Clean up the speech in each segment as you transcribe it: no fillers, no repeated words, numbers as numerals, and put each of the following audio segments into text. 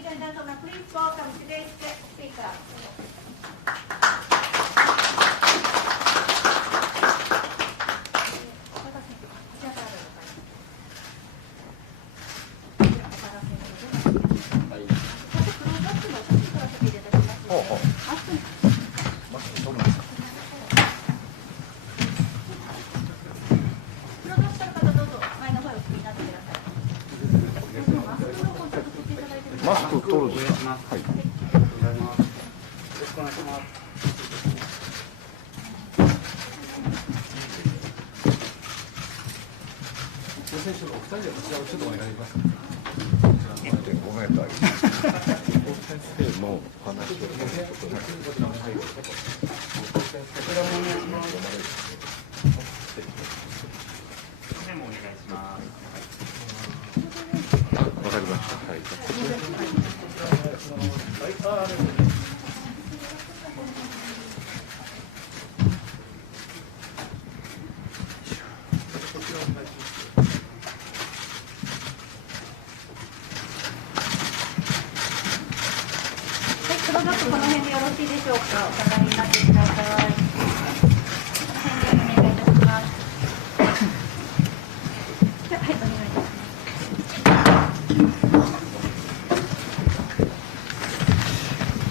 Ladies and gentlemen, please welcome today's guest speaker.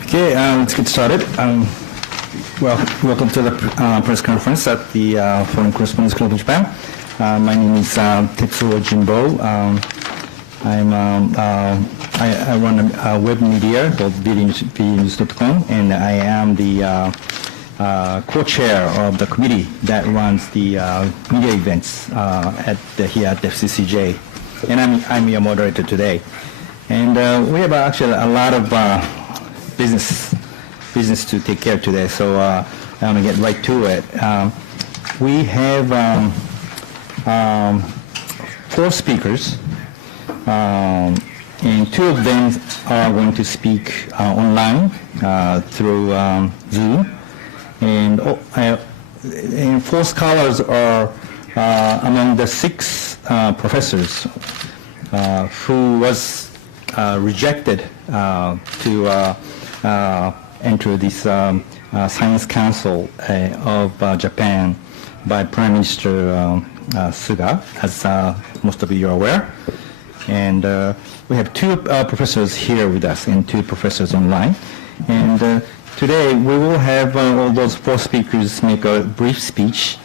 Okay, let's get started. Welcome to the press conference at the Foreign Correspondents Club of Japan. My name is Tetsuo Jimbo. I run a web media called videonews.com, and I am the co-chair of the committee that runs the media events here at FCCJ. And I'm your moderator today. And we have actually a lot of business to take care of today, so I'm going to get right to it. We have 4 speakers, and 2 of them are going to speak online through Zoom, and 4 scholars are among the 6 professors who was rejected to enter this Science Council of Japan by Prime Minister Suga, as most of you are aware. And we have 2 professors here with us and 2 professors online. And today we will have all those 4 speakers make a brief speech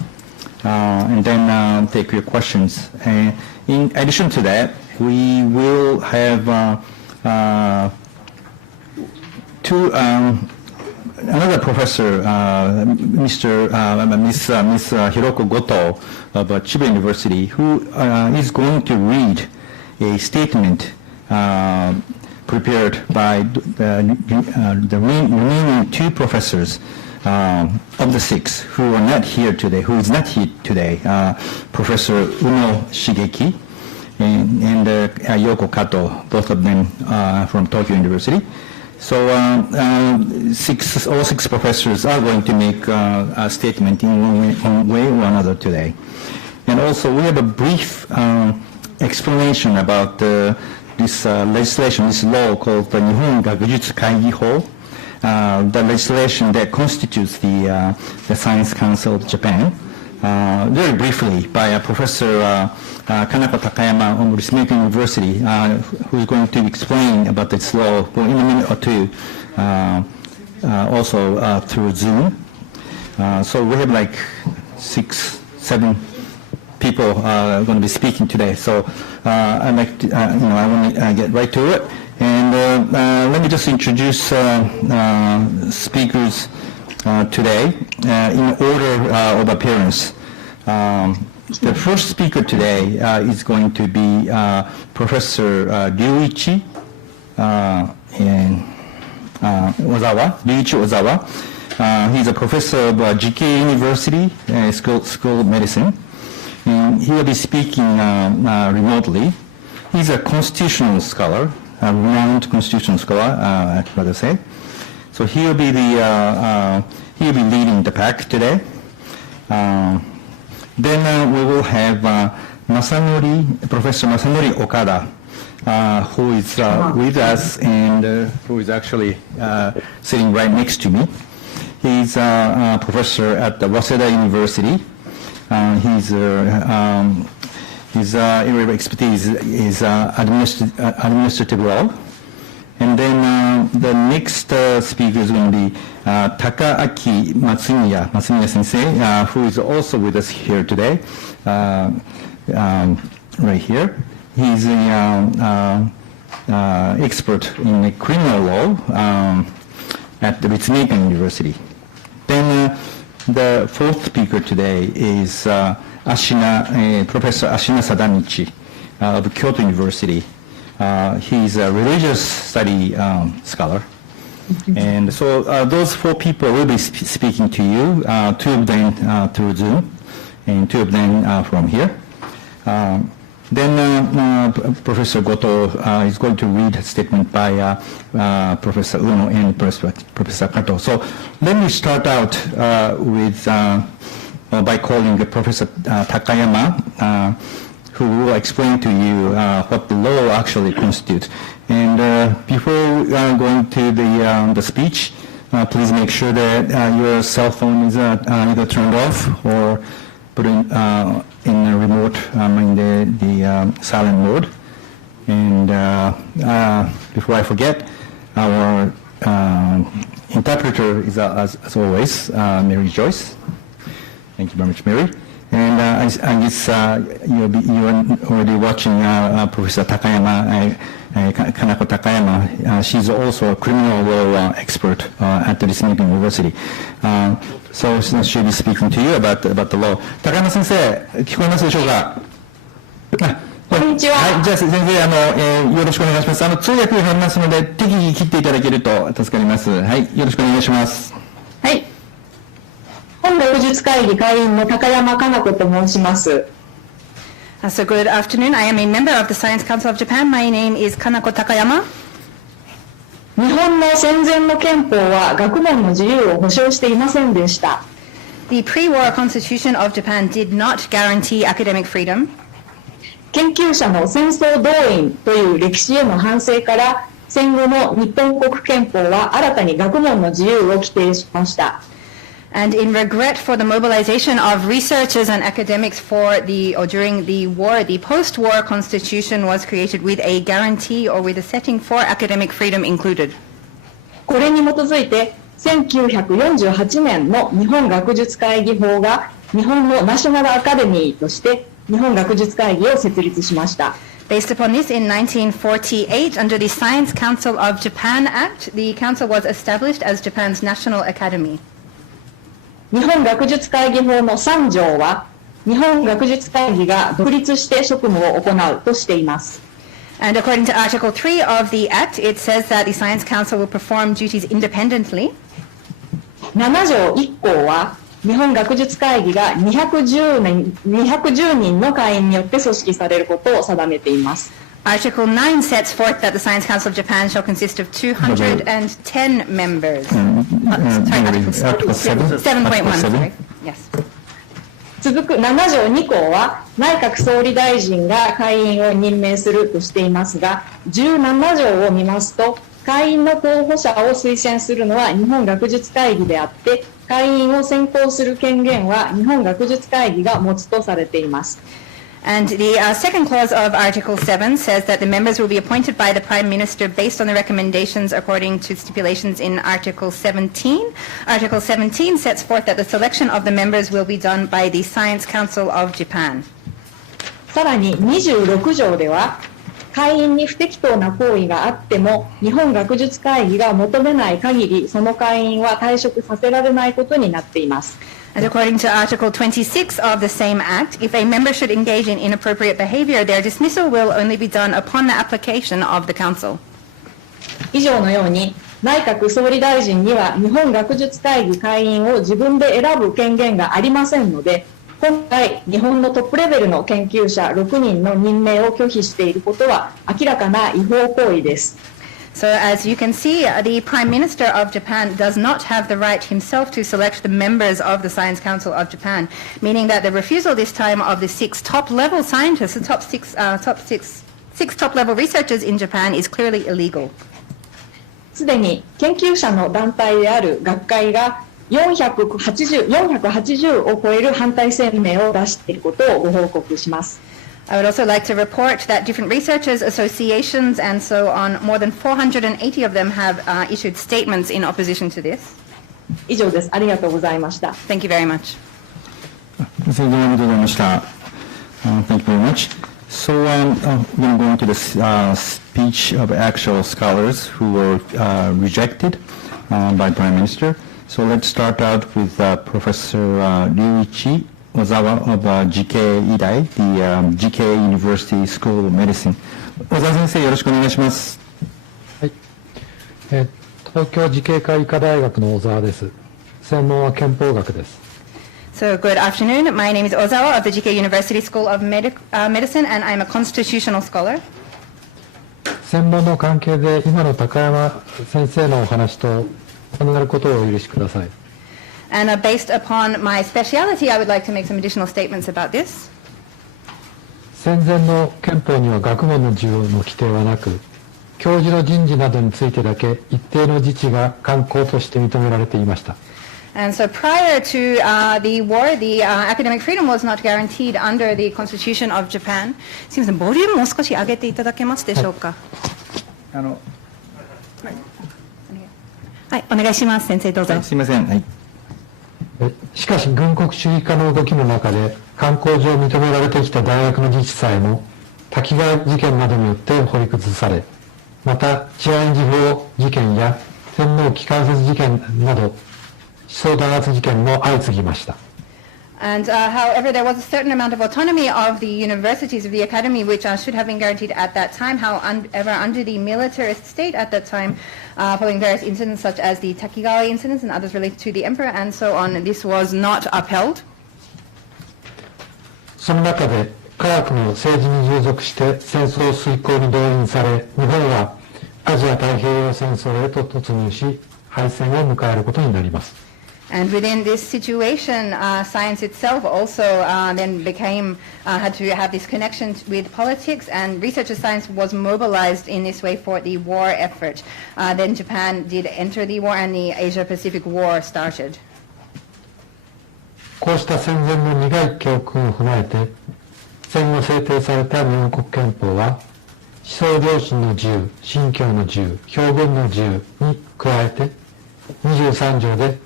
and then take your questions. And in addition to that, we will have another professor, Miss Hiroko Goto of Chiba University, who is going to read a statement prepared by the remaining 2 professors of the 6 who are not here today, who is not here today, Professor宇野重規and Yoko Kato, both of them from Tokyo University. So all 6 professors are going to make a statement in one way or another today. And also we have a brief explanation about this legislation, this law called the Nihon Gakujutsu Kaigi Ho, the legislation that constitutes the Science Council of Japan, very briefly by Professor Kanako Takayama of立命館 University, who is going to explain about this law in a minute or 2, also through Zoom. So we have like 6, 7 people going to be speaking today. So I'd like to, I want to get right to it. And let me just introduce speakers today in order of appearance. The first speaker today is going to be Professor Ryuichi Ozawa. He's a professor of GK University School of Medicine. And he will be speaking remotely. He's a constitutional scholar, a renowned constitutional scholar, I'd rather say. So he'll be leading the pack today. Then we will have Professor Masanori Okada, who is with us and who is actually sitting right next to me. He's a professor at the Waseda University. His area of expertise is administrative law. And then the next speaker is going to be Takaaki Matsumiya Sensei, who is also with us here today, right here. He's an expert in criminal law at the立命館 University. Then the fourth speaker today is Professor Ashina Sadamichi of Kyoto University. He's a religious study scholar. And so those four people will be speaking to you, two of them through Zoom, and two of them from here. Then Professor Goto is going to read a statement by Professor Uno and Professor Kato. So let me start out with by calling Professor Takayama, who will explain to you what the law actually constitutes. And before going to the speech, please make sure that your cell phone is either turned off or put in a remote in the silent mode. And before I forget, our interpreter is, as always, Mary Joyce. Thank you very much, Mary. And I guess you're already watching Professor Takayama, Kanako Takayama. She's also a criminal law expert at the立命館 University. So she'll be speaking to you about the law. 高山先生、聞こえますでしょうか？こんにちは。はい、じゃあ先生、よろしくお願いします。通訳が入りますので、適宜切っていただけると助かります。はい、よろしくお願いします。はい。本学術会議会員の高山かな子と申します。So good afternoon. I am a member of the Science Council of Japan. My name is Kanako Takayama. 日本の戦前の憲法は学問の自由を保障していませんでした。The pre-war constitution of Japan did not guarantee academic freedom. 研究者の戦争動員という歴史への反省から戦後の日本国憲法は新たに学問の自由を規定しました。And in regret for the mobilization of researchers and academics during the war, the post-war constitution was created with a guarantee or with a setting for academic freedom included. これに基づいて1948年の日本学術会議法が日本のナショナルアカデミーとして日本学術会議を設立しました。Based upon this, in 1948, under the Science Council of Japan Act, the council was established as Japan's National Academy. 日本学術会議法の3条は日本学術会議が独立して職務を行うとしています。And according to Article 3 of the Act, it says that the Science Council will perform duties independently. 7条1項は日本学術会議が210人の会員によって組織されることを定めています。Article 9 sets forth that the Science Council of Japan shall consist of 210 members. Article 7.1, sorry. Yes. 続く7条2項は内閣総理大臣が会員を任命するとしていますが、17条を見ますと、会員の候補者を推薦するのは日本学術会議であって、会員を選考する権限は日本学術会議が持つとされています。And the second clause of Article 7 says that the members will be appointed by the Prime Minister based on the recommendations according to stipulations in Article 17. Article 17 sets forth that the selection of the members will be done by the Science Council of Japan. さらに26条では、会員に不適当な行為があっても、日本学術会議が求めない限り、その会員は退職させられないことになっています。And according to Article 26 of the same Act, if a member should engage in inappropriate behavior, their dismissal will only be done upon the application of the Council. 以上のように、内閣総理大臣には日本学術会議会員を自分で選ぶ権限がありませんので、今回、日本のトップレベルの研究者6人の任命を拒否していることは明らかな違法行為です。So as you can see, the Prime Minister of Japan does not have the right himself to select the members of the Science Council of Japan, meaning that the refusal this time of the 6 top-level scientists, the top six 6 top-level researchers in Japan is clearly illegal. すでに研究者の団体である学会が480を超える反対声明を出していることをご報告します。I would also like to report that different researchers, associations, and so on, more than 480 of them have issued statements in opposition to this. 以上です。ありがとうございました。Thank you very much. それではありがとうございました。Thank you very much. So we're going to the speech of actual scholars who were rejected by Prime Minister. So let's start out with Professor Ryuichi Ozawa of GK Idai, the GK University School of Medicine. 小沢先生、よろしくお願いします。はい。東京慈恵会医科大学の小沢です。専門は憲法学です。So good afternoon. My name is Ozawa of the GK University School of Medicine, and I'm a constitutional scholar. 専門の関係で今の高山先生のお話と重なることをお許しください。And based upon my speciality, I would like to make some additional statements about this. 戦前の憲法には学問の自由の規定はなく、教授の人事などについてだけ一定の自治が慣行として認められていました。And so prior to the war, the academic freedom was not guaranteed under the Constitution of Japan. すみません、ボリュームを少し上げていただけますでしょうか。はい、お願いします。先生どうぞ。すみません。はい。しかし軍国主義化の動きの中で慣行上認められてきた大学の自治さえも滝川事件などによって掘り崩され、また治安維持法事件や天皇機関節事件など思想弾圧事件も相次ぎました。And however, there was a certain amount of autonomy of the universities, of the academy, which should have been guaranteed at that time. However, under the militarist state at that time, following various incidents such as the Takigawa incidents and others related to the emperor and so on, this was not upheld. その中で科学の政治に従属して戦争遂行に動員され、日本はアジア太平洋戦争へと突入し、敗戦を迎えることになります。And within this situation, science itself also then had to have this connection with politics, and research of science was mobilized in this way for the war effort. Then Japan did enter the war, and the Asia-Pacific War started. こうした戦前の苦い教訓を踏まえて、戦後制定された日本国憲法は、思想良心の自由、信教の自由、表現の自由に加えて、23条で、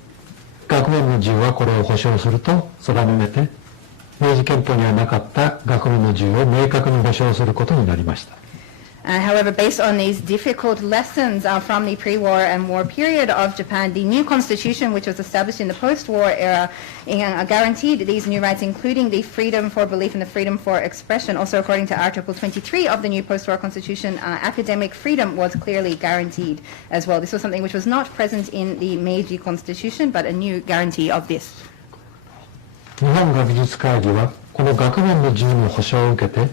学問の自由はこれを保障すると定めて、明治憲法にはなかった学問の自由を明確に保障することになりました。However, based on these difficult lessons from the pre-war and war period of Japan, the new constitution, which was established in the post-war era, guaranteed these new rights, including the freedom for belief and the freedom for expression. Also, according to Article 23 of the new post-war constitution, academic freedom was clearly guaranteed as well. This was something which was not present in the Meiji constitution, but a new guarantee of this. 日本学術会議はこの学問の自由の保障を受けて、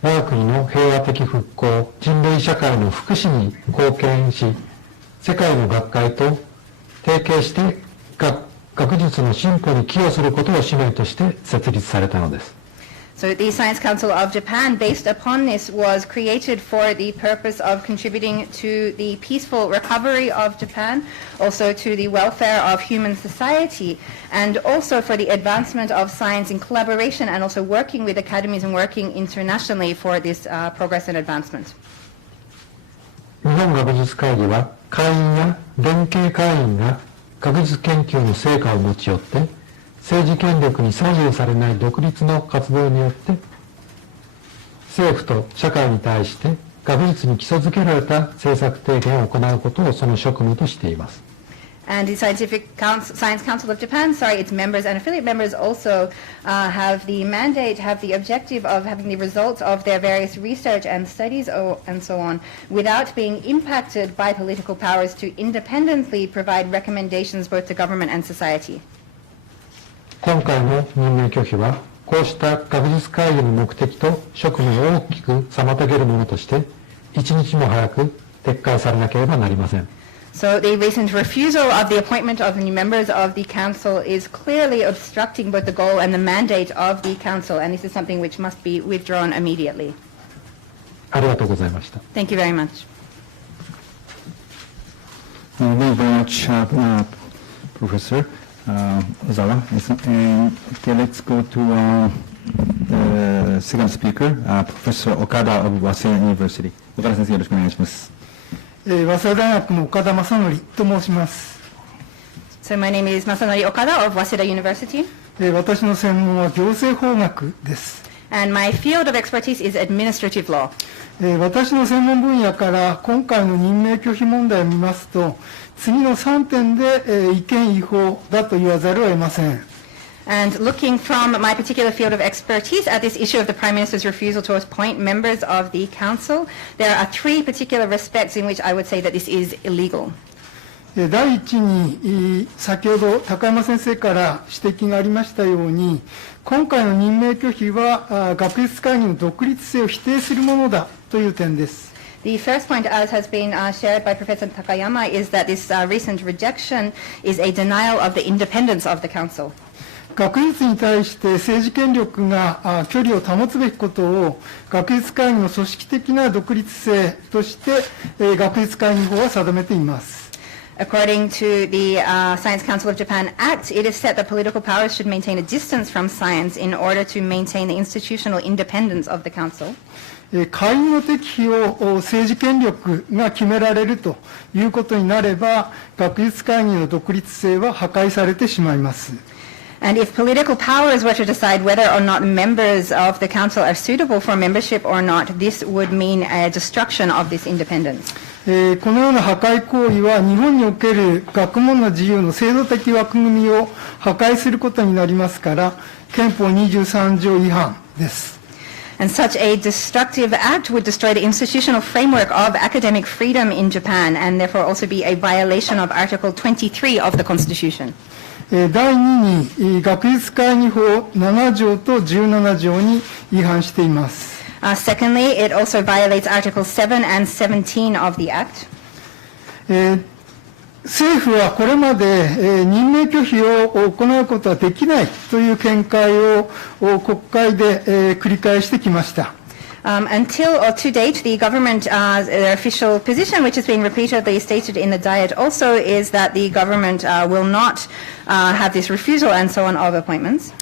我が国の平和的復興、人類社会の福祉に貢献し、世界の学会と提携して学術の進歩に寄与することを使命として設立されたのです。So the Science Council of Japan, based upon this, was created for the purpose of contributing to the peaceful recovery of Japan, also to the welfare of human society, and also for the advancement of science in collaboration and also working with academies and working internationally for this progress and advancement. 日本学術会議は会員や連携会員が学術研究の成果を持ち寄って政治権力に左右されない独立の活動によって政府と社会に対して学術に基礎づけられた政策提言を行うことをその職務としています。And the Science Council of Japan, its members and affiliate members also have the mandate, have the objective of having the results of their various research and studies and so on, without being impacted by political powers, to independently provide recommendations both to government and society. 今回の任命拒否はこうした学術会議の目的と職務を大きく妨げるものとして一日も早く撤回されなければなりません。So the recent refusal of the appointment of the new members of the council is clearly obstructing both the goal and the mandate of the council, and this is something which must be withdrawn immediately. ありがとうございました。Thank you very much. Thank you very much, Professor Ozawa. And okay, let's go to the second speaker, Professor Okada of Waseda University. 岡田先生、よろしくお願いします。早稲田大学の岡田正則と申します。So my name is Masanori Okada of Waseda University. 私の専門は行政法学です。And my field of expertise is administrative law. 私の専門分野から今回の任命拒否問題を見ますと、次の3点で違憲違法だと言わざるを得ません。And looking from my particular field of expertise at this issue of the Prime Minister's refusal to appoint members of the Council, there are 3 particular respects in which I would say that this is illegal. 第一に、先ほど高山先生から指摘がありましたように、今回の任命拒否は学術会議の独立性を否定するものだという点です。The first point, as has been shared by Professor Takayama, is that this recent rejection is a denial of the independence of the Council. 学術に対して政治権力が距離を保つべきことを学術会議の組織的な独立性として学術会議法は定めています。According to the Science Council of Japan Act, it is said that political powers should maintain a distance from science in order to maintain the institutional independence of the Council. 会議の適否を政治権力が決められるということになれば、学術会議の独立性は破壊されてしまいます。And if political powers were to decide whether or not members of the Council are suitable for membership or not, this would mean a destruction of this independence. このような破壊行為は日本における学問の自由の制度的枠組みを破壊することになりますから、憲法23条違反です。And such a destructive act would destroy the institutional framework of academic freedom in Japan and therefore also be a violation of Article 23 of the Constitution. 第2に学術会議法7条と17条に違反しています。Secondly, it also violates Article 7 and 17 of the Act. 政府はこれまで任命拒否を行うことはできないという見解を国会で繰り返してきました。Until or to date, the government, their official position, which has been repeatedly stated in the Diet, also is that the government will not have this refusal and so on of appointments.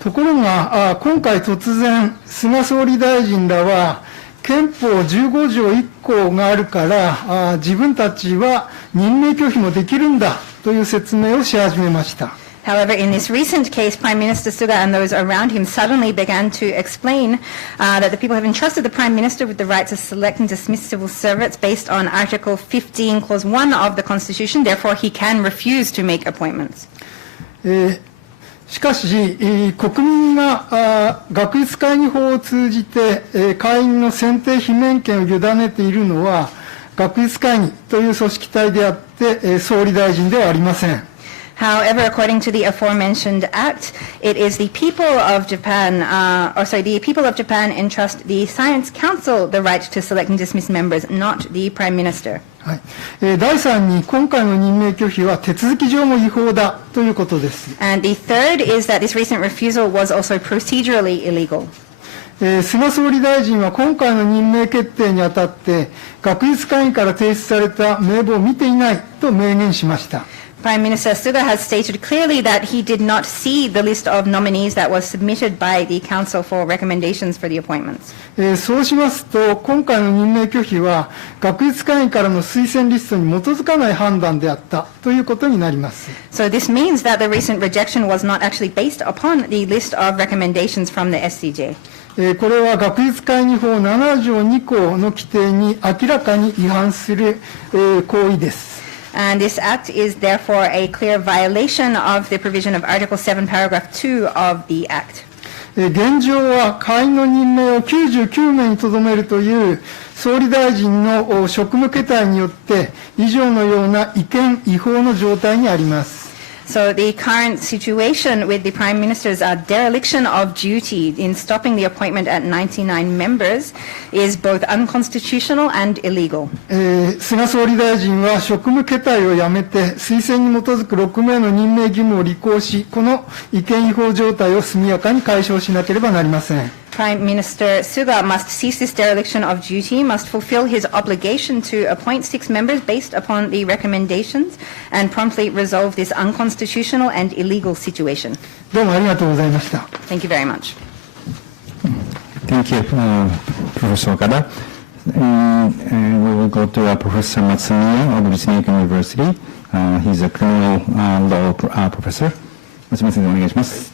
ところが今回突然菅総理大臣らは憲法15条1項があるから自分たちは任命拒否もできるんだという説明をし始めました。However, in this recent case, Prime Minister Suga and those around him suddenly began to explain that the people have entrusted the Prime Minister with the right to select and dismiss civil servants based on Article 15, Clause 1 of the Constitution. Therefore, he can refuse to make appointments. しかし、国民が学術会議法を通じて会員の選定罷免権を委ねているのは学術会議という組織体であって総理大臣ではありません。However, according to the aforementioned act, it is the people of Japan, the people of Japan entrust the Science Council the right to select and dismiss members, not the Prime Minister. はい、第3に今回の任命拒否は手続き上も違法だということです。And the third is that this recent refusal was also procedurally illegal. 菅総理大臣は今回の任命決定にあたって学術会議から提出された名簿を見ていないと明言しました。Prime Minister Suga has stated clearly that he did not see the list of nominees that was submitted by the Council for recommendations for the appointments. そうしますと、今回の任命拒否は学術会議からの推薦リストに基づかない判断であったということになります。So this means that the recent rejection was not actually based upon the list of recommendations from the SCJ. これは学術会議法7条2項の規定に明らかに違反する行為です。And this act is therefore a clear violation of the provision of Article 7, Paragraph 2 of the Act. 現状は会員の任命を99名にとどめるという総理大臣の職務形態によって以上のような違憲違法の状態にあります。So the current situation with the Prime Minister's dereliction of duty in stopping the appointment at 99 members is both unconstitutional and illegal. 菅総理大臣は職務形態をやめて推薦に基づく6名の任命義務を履行し、この違憲違法状態を速やかに解消しなければなりません。Prime Minister Suga must cease this dereliction of duty, must fulfill his obligation to appoint 6 members based upon the recommendations, and promptly resolve this unconstitutional and illegal situation. どうもありがとうございました。Thank you very much. Thank you, Professor Okada. And we will go to Professor Matsumiya of立命館 University. He's a criminal law professor. 松宮先生、お願いします。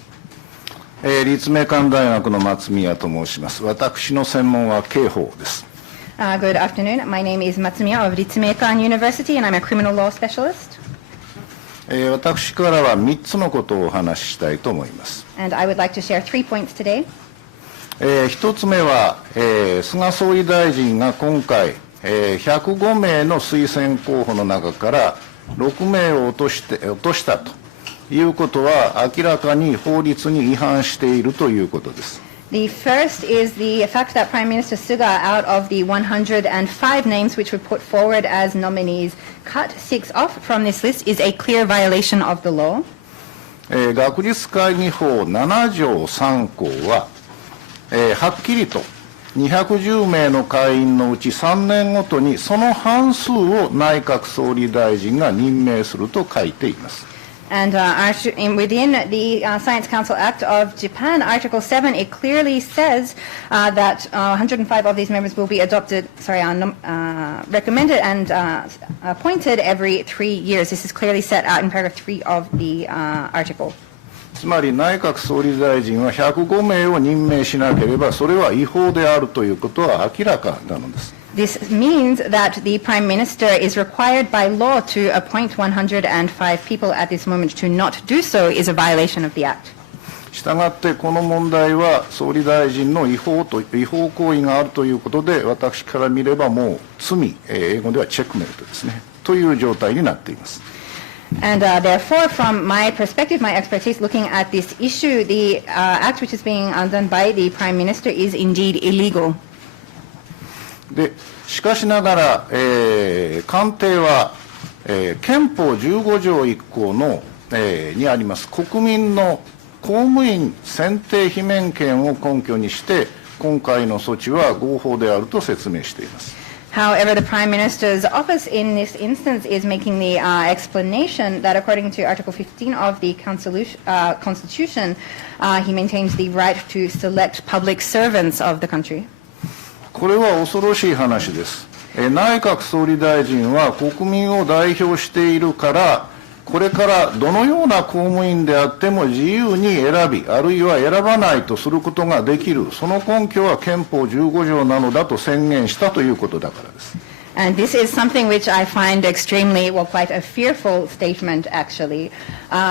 立命館大学の松宮と申します。私の専門は刑法です。Good afternoon. My name is Matsumiya of Ritsumekan University, and I'm a criminal law specialist. 私からは3つのことをお話ししたいと思います。And I would like to share 3 points today. 1つ目は、菅総理大臣が今回、105名の推薦候補の中から6名を落としたということは明らかに法律に違反しているということです。The first is the fact that Prime Minister Suga, out of the 105 names which were put forward as nominees, cut 6 off from this list is a clear violation of the law. 学術会議法7条3項は、はっきりと210名の会員のうち3年ごとにその半数を内閣総理大臣が任命すると書いています。And within the Science Council Act of Japan, Article 7, it clearly says that 105 of these members will be recommended and appointed every 3 years. This is clearly set out in paragraph 3 of the article. つまり内閣総理大臣は105名を任命しなければそれは違法であるということは明らかなのです。This means that the Prime Minister is required by law to appoint 105 people at this moment. To not do so is a violation of the Act. したがってこの問題は総理大臣の違法行為があるということで私から見ればもう罪、英語ではチェックメイトですね、という状態になっています。And therefore, from my perspective, my expertise looking at this issue, the act which is being done by the Prime Minister is indeed illegal. でしかしながら、官邸は、憲法15条1項の、にあります国民の公務員選定罷免権を根拠にして今回の措置は合法であると説明しています。However, the Prime Minister's office in this instance is making the explanation that according to Article 15 of the Constitution, he maintains the right to select public servants of the country. これは恐ろしい話です。内閣総理大臣は国民を代表しているから、これからどのような公務員であっても自由に選び、あるいは選ばないとすることができる、その根拠は憲法15条なのだと宣言したということだからです。And this is something which I find extremely, well, quite a fearful statement, actually.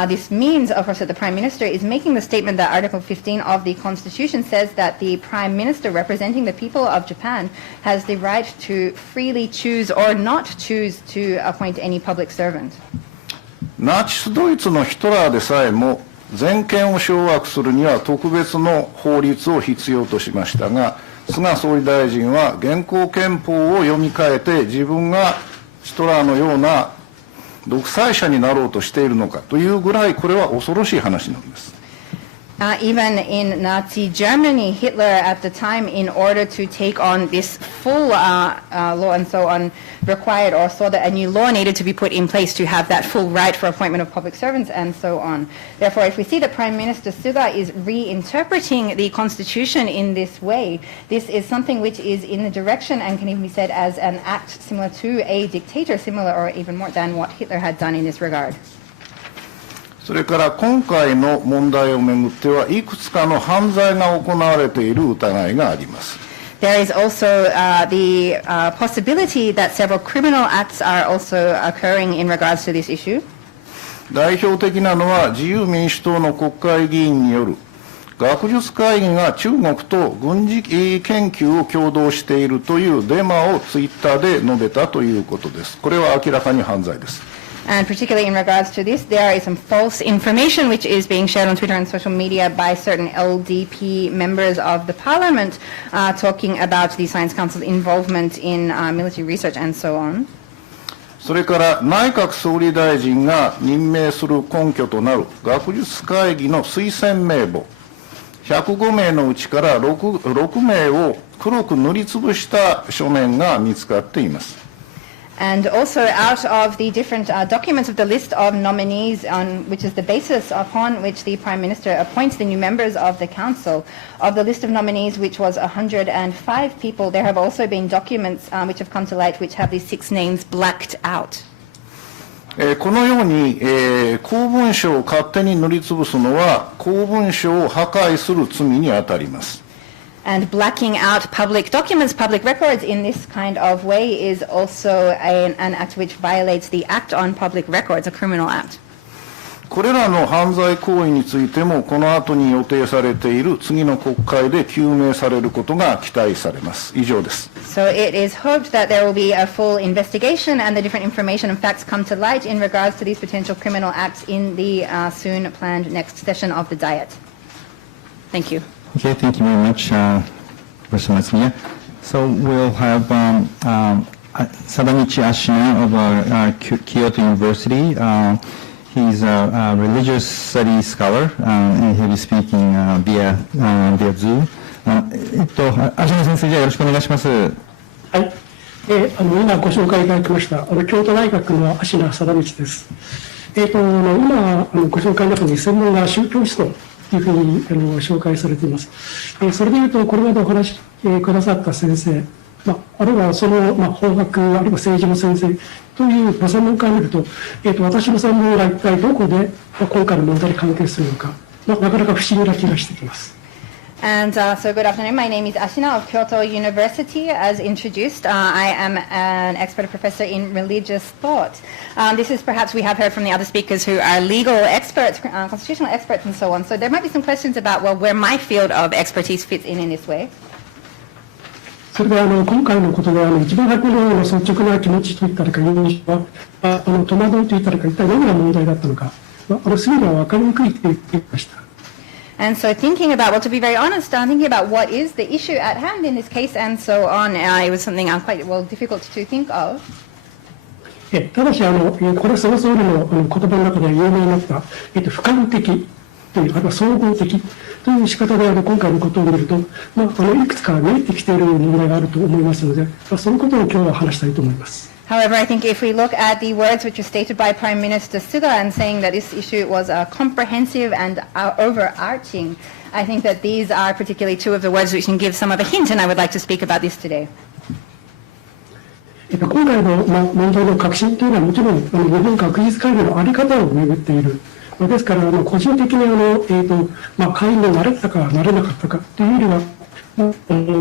This means, of course, that the Prime Minister is making the statement that Article 15 of the Constitution says that the Prime Minister representing the people of Japan has the right to freely choose or not choose to appoint any public servant. ナチスドイツのヒトラーでさえも全権を掌握するには特別の法律を必要としましたが、菅総理大臣は現行憲法を読み替えて自分がヒトラーのような独裁者になろうとしているのかというぐらいこれは恐ろしい話なんです。Even in Nazi Germany, Hitler at the time, in order to take on this full law and so on, required or saw that a new law needed to be put in place to have that full right for appointment of public servants and so on. Therefore, if we see that Prime Minister Suga is reinterpreting the Constitution in this way, this is something which is in the direction and can even be said as an act similar to a dictator, similar or even more than what Hitler had done in this regard. それから今回の問題をめぐってはいくつかの犯罪が行われている疑いがあります。There is also the possibility that several criminal acts are also occurring in regards to this issue. 代表的なのは自由民主党の国会議員による学術会議が中国と軍事研究を共同しているというデマをツイッターで述べたということです。これは明らかに犯罪です。And particularly in regards to this, there is some false information which is being shared on Twitter and social media by certain LDP members of the parliament talking about the Science Council's involvement in military research and so on. それから内閣総理大臣が任命する根拠となる学術会議の推薦名簿105名のうちから 6名を黒く塗りつぶした書面が見つかっています。And also out of the different documents of the list of nominees, which is the basis upon which the Prime Minister appoints the new members of the Council, of the list of nominees, which was 105 people, there have also been documents which have come to light which have these 6 names blacked out. このように、公文書を勝手に塗りつぶすのは公文書を破壊する罪にあたります。And blacking out public documents, public records in this kind of way is also an act which violates the Act on Public Records, a criminal act. これらの犯罪行為についてもこの後に予定されている次の国会で究明されることが期待されます。以上です。So it is hoped that there will be a full investigation and the different information and facts come to light in regards to these potential criminal acts in the soon planned next session of the Diet. Thank you. Okay, thank you very much, Professor Matsuya. So we'll have Sadamichi Ashina of Kyoto University. He's a religious studies scholar, and he'll be speaking via Zoom. 芦名先生、じゃあよろしくお願いします。はい。今ご紹介いただきました京都大学の芦名貞道です。今ご紹介の中に専門が宗教思想というふうに紹介されています。それでいうとこれまでお話しくださった先生、あるいはその法学あるいは政治の先生というご専門家を見ると、私の専門が一体どこで今回の問題に関係するのか、なかなか不思議な気がしてきます。And so good afternoon. My name is Ashina of Kyoto University. As introduced, I am an expert professor in religious thought. This is perhaps we have heard from the other speakers who are legal experts, constitutional experts and so on. So there might be some questions about, well, where my field of expertise fits in this way. それで今回のことで一番初めの率直な気持ちといったらか印象は戸惑いといったらか一体何が問題だったのか全ては分かりにくいと言っていました。And so thinking about, well, to be very honest, thinking about what is the issue at hand in this case and so on, it was something quite, well, difficult to think of. ただしこれ菅総理の言葉の中で有名になった俯瞰的というあるいは総合的という仕方で今回のことを見ると、いくつか見えてきている問題があると思いますので、そのことを今日は話したいと思います。However, I think if we look at the words which were stated by Prime Minister Suga and saying that this issue was comprehensive and overarching, I think that these are particularly two of the words which can give some of a hint, and I would like to speak about this today. 今回の問題の核心というのはもちろん日本学術会議の在り方を巡っている。ですから個人的に会員になれたかなれなかったかというよりは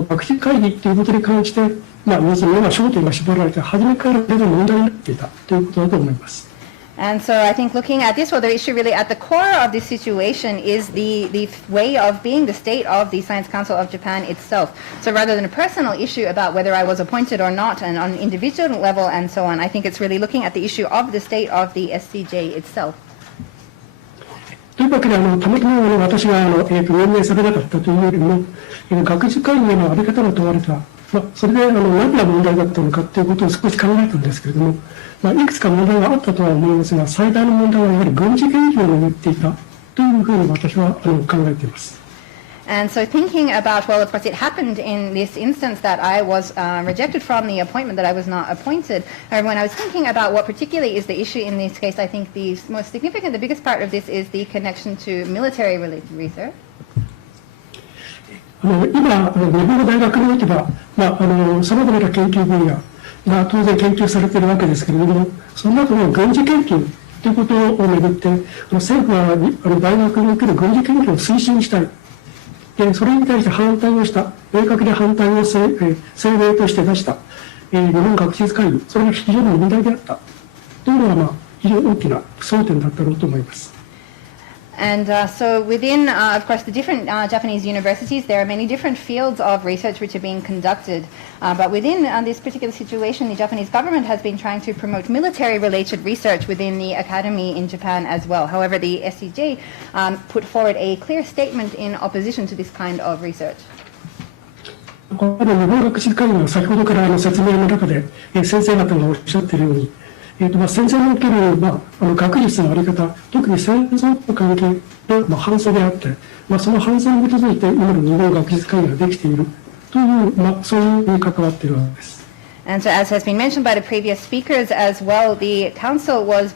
学術会議ということに関して要するに今焦点が絞られて初めから出る問題になっていたということだと思います。And so I think looking at this, well, the issue really at the core of this situation is the way of being the state of the Science Council of Japan itself. So rather than a personal issue about whether I was appointed or not and on an individual level and so on, I think it's really looking at the issue of the state of the SCJ itself. というわけでたまたま私が任命されなかったというよりも学術会議の在り方が問われた、それで何が問題だったのかということを少し考えたんですけれども、いくつか問題があったとは思いますが最大の問題はやはり軍事研究を巡っていたというふうに私は考えています。And so thinking about, well, of course, it happened in this instance that I was rejected from the appointment, that I was not appointed. However, when I was thinking about what particularly is the issue in this case, I think the most significant, the biggest part of this is the connection to military-related research. 今、日本の大学においては、さまざまな研究分野が当然研究されているわけですけれども、その中の軍事研究ということをめぐって、政府は大学における軍事研究を推進したい。それに対して反対をした、明確に反対を声明として出した、日本学術会議、それが非常に問題であったというのは、非常に大きな争点だったろうと思います。And so within, of course, the different Japanese universities, there are many different fields of research which are being conducted. But within this particular situation, the Japanese government has been trying to promote military-related research within the academy in Japan as well. However, the SCJ put forward a clear statement in opposition to this kind of research. 日本学術会議の先ほどから説明の中で先生方がおっしゃっているように、戦前における、学術の在り方、特に戦争との関係の、反省であって、その反省に基づいて今の日本学術会議ができているという、そういうに関わっているわけです。And so, as has been mentioned by the previous speakers as well, the council was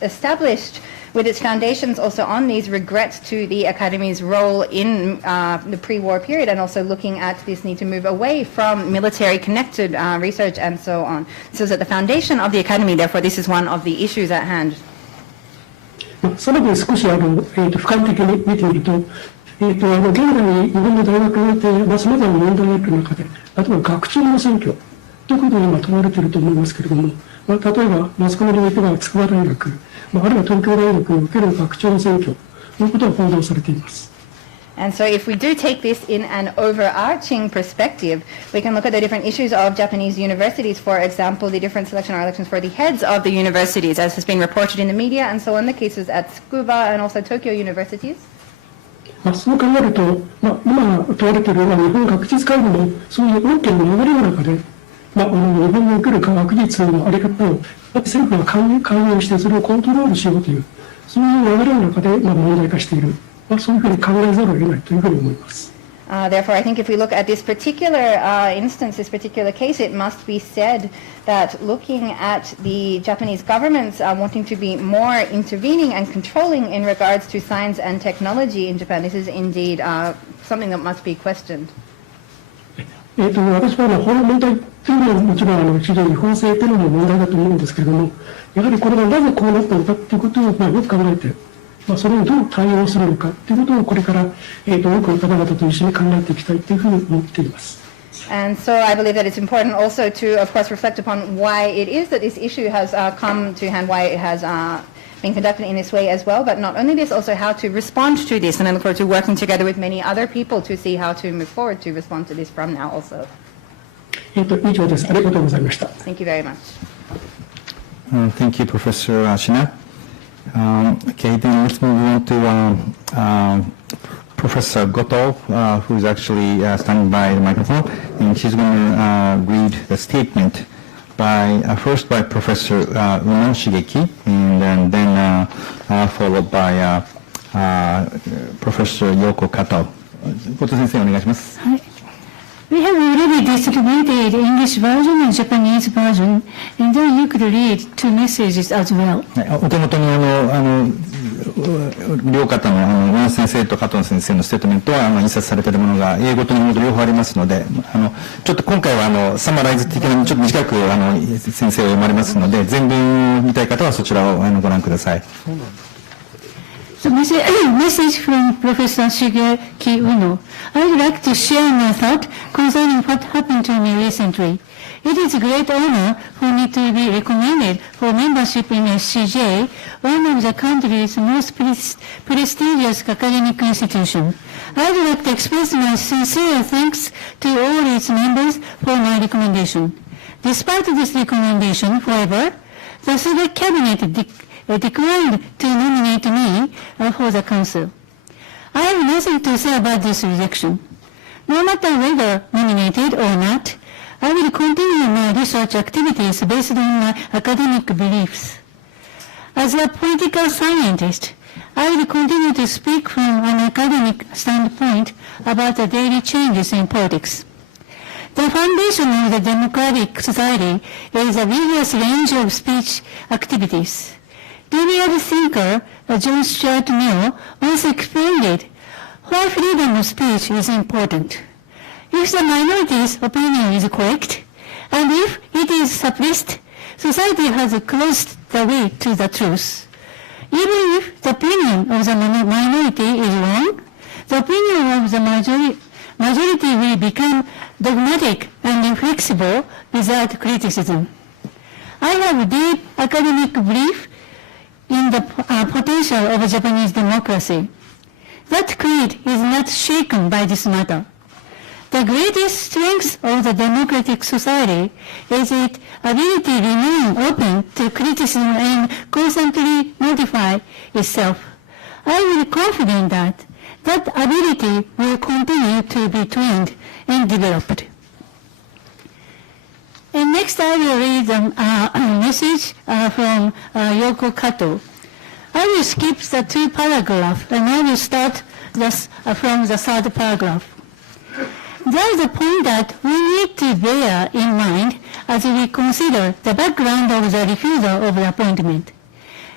established with its foundations also on these regrets to the Academy's role in the pre-war period, and also looking at this need to move away from military-connected research and so on. So it's at the foundation of the Academy, therefore this is one of the issues at hand. さらに少し俯瞰的に見てみると、現在日本の大学において、さまざまな問題がある中で、例えば学長の選挙ということが今問われていると思いますけれども、例えばマスコミにおいては筑波大学、あるいは東京大学における学長の選挙ということが報道されています。And so if we do take this in an overarching perspective, we can look at the different issues of Japanese universities, for example, the different selection or elections for the heads of the universities, as has been reported in the media, and so on the cases at Tsukuba and also Tokyo universities. そう考えると、今問われている日本学術会議のそういう大きな流れの中で、日本における学術の在り方を政府が関与してそれをコントロールしようというそういう流れの中で問題化している、そういうふうに考えざるを得ないというふうに思います。Therefore, I think if we look at this particular instance, this particular case, it must be said that looking at the Japanese government's wanting to be more intervening and controlling in regards to science and technology in Japan, this is indeed something that must be questioned. 私は法の問題というのはもちろん非常に法制というのも問題だと思うんですけれども、やはりこれがなぜこうなったのかということをよく考えて、それにどう対応するのかということをこれから多くの方々と一緒に考えていきたいというふうに思っています。And so I believe that it's important also to, of course, reflect upon why it is that this issue has come to hand, why it has been conducted in this way as well, but not only this, also how to respond to this. And I look forward to working together with many other people to see how to move forward to respond to this from now also. 以上です。ありがとうございました。Thank you very much. Thank you, Professor Ashina. Okay, then let's move on to Professor Goto, who is actually standing by the microphone, and she's going to read the statement first by Professor宇野重規, and then followed by Professor Yoko Kato. 後藤先生お願いします。はい。We have already distributed English version and Japanese version, and then you could read two messages as well. お手元に両方の宇野先生と加藤先生のステートメントは印刷されているものが英語と日本語両方ありますので、ちょっと今回はサマライズ的なちょっと短く先生を読まれますので、全文見たい方はそちらをご覧ください。So message from Professor Shigeki Uno. I would like to share my thought concerning what happened to me recently. It is a great honor for me to be recommended for membership in SCJ, one of the country's most prestigious academic institutions. I would like to express my sincere thanks to all its members for my recommendation. Despite this recommendation, however, the Select Cabinet declined to nominate me for the council. I have nothing to say about this rejection. No matter whether nominated or not, I will continue my research activities based on my academic beliefs. As a political scientist, I will continue to speak from an academic standpoint about the daily changes in politics. The foundation of the democratic society is a vigorous range of speech activities. Liberal thinker John Stuart Mill once explained it, why freedom of speech is important. If the minority's opinion is correct, and if it is suppressed, society has closed the way to the truth. Even if the opinion of the minority is wrong, the opinion of the majority will become dogmatic and inflexible without criticism. I have deep academic belief in the potential of Japanese democracy. That creed is not shaken by this matter. The greatest strength of the democratic society is its ability to remain open to criticism and constantly modify itself. I am confident that that ability will continue to be trained and developed. And next I will read a message from Yoko Kato. I will skip the 2 paragraphs and I will start from the 3rd paragraph. There is a point that we need to bear in mind as we consider the background of the refusal of the appointment.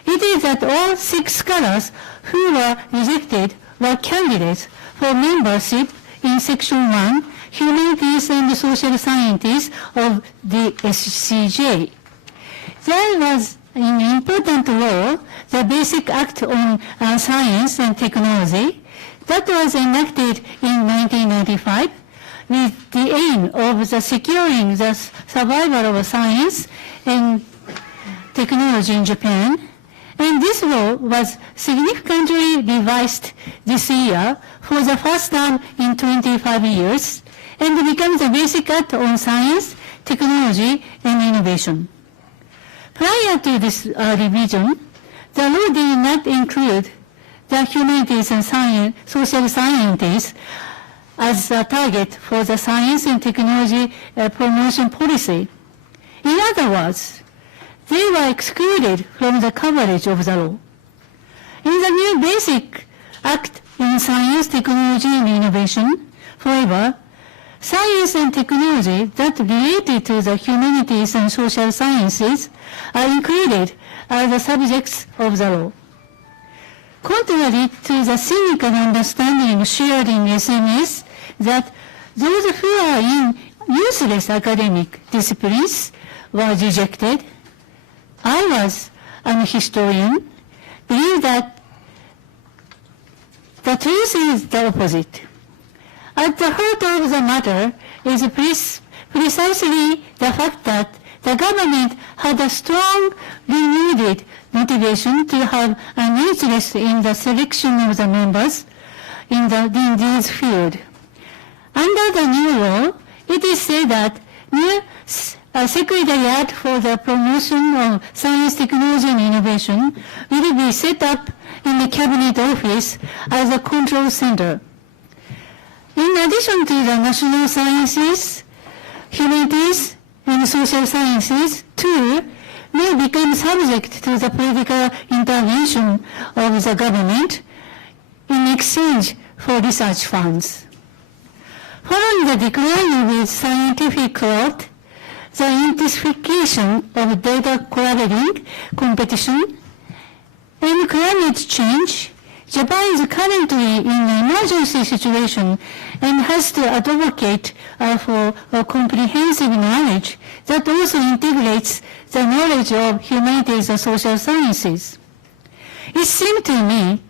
It is that all 6 scholars who were rejected were candidates for membership in Section 1, Humanities and Social Sciences of the SCJ. There was an important law, the Basic Act on Science and Technology, that was enacted in 1995 with the aim of securing the survival of science and technology in Japan. And this law was significantly revised this year for the first time in 25 years and becomes the Basic Act on Science, Technology, and Innovation. Prior to this revision, the law did not include the humanities and social sciences as a target for the science and technology promotion policy. In other words, they were excluded from the coverage of the law. In the new Basic Act in Science, Technology, and Innovation, however, science and technology that related to the humanities and social sciences are included as the subjects of the law. Contrary to the cynical understanding shared in SNS that those who are in useless academic disciplines were rejected, I was an historian, believe that the truth is the opposite. At the heart of the matter is precisely the fact that the government had a strong, renewed motivation to have an interest in the selection of the members in this field. Under the new law, it is said that new Secretariat for the Promotion of Science, Technology, and Innovation will be set up in the Cabinet Office as a control center. In addition to the national sciences, humanities, and social sciences, too, may become subject to the political intervention of the government in exchange for research funds. Following the decline of its scientific growth, the intensification of data collaborating competition, and climate change, Japan is currently in an emergency situation and has to advocate for a comprehensive knowledge that also integrates the knowledge of humanities and social sciences. It seemed to me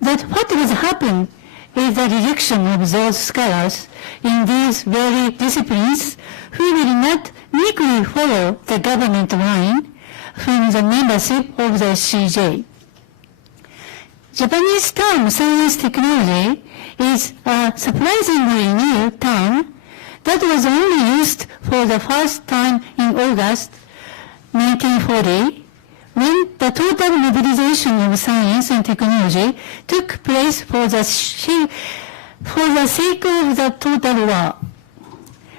that what has happened is the rejection of those scholars in these very disciplines who will not meekly follow the government line from the membership of the SCJ. Japanese term science technology is a surprisingly new term that was only used for the first time in August 1940, when the total mobilization of science and technology took place for the sake of the total war.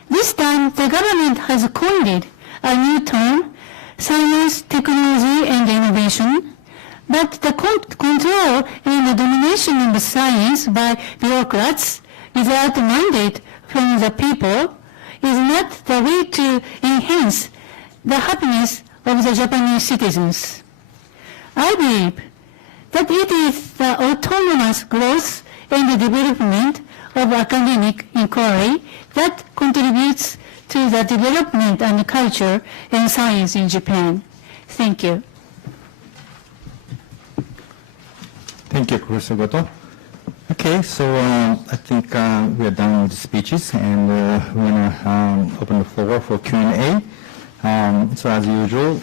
This time, the government has coined a new term, science, technology, and innovation, but the control and the domination of science by bureaucrats without mandate from the people is not the way to enhance the happiness of the Japanese citizens. I believe that it is the autonomous growth and development of academic inquiry that contributes to the development and culture and science in Japan. Thank you. Thank you, Professor Goto. Okay, so I think we are done with the speeches, and we're going to open the floor for Q&A. So as usual,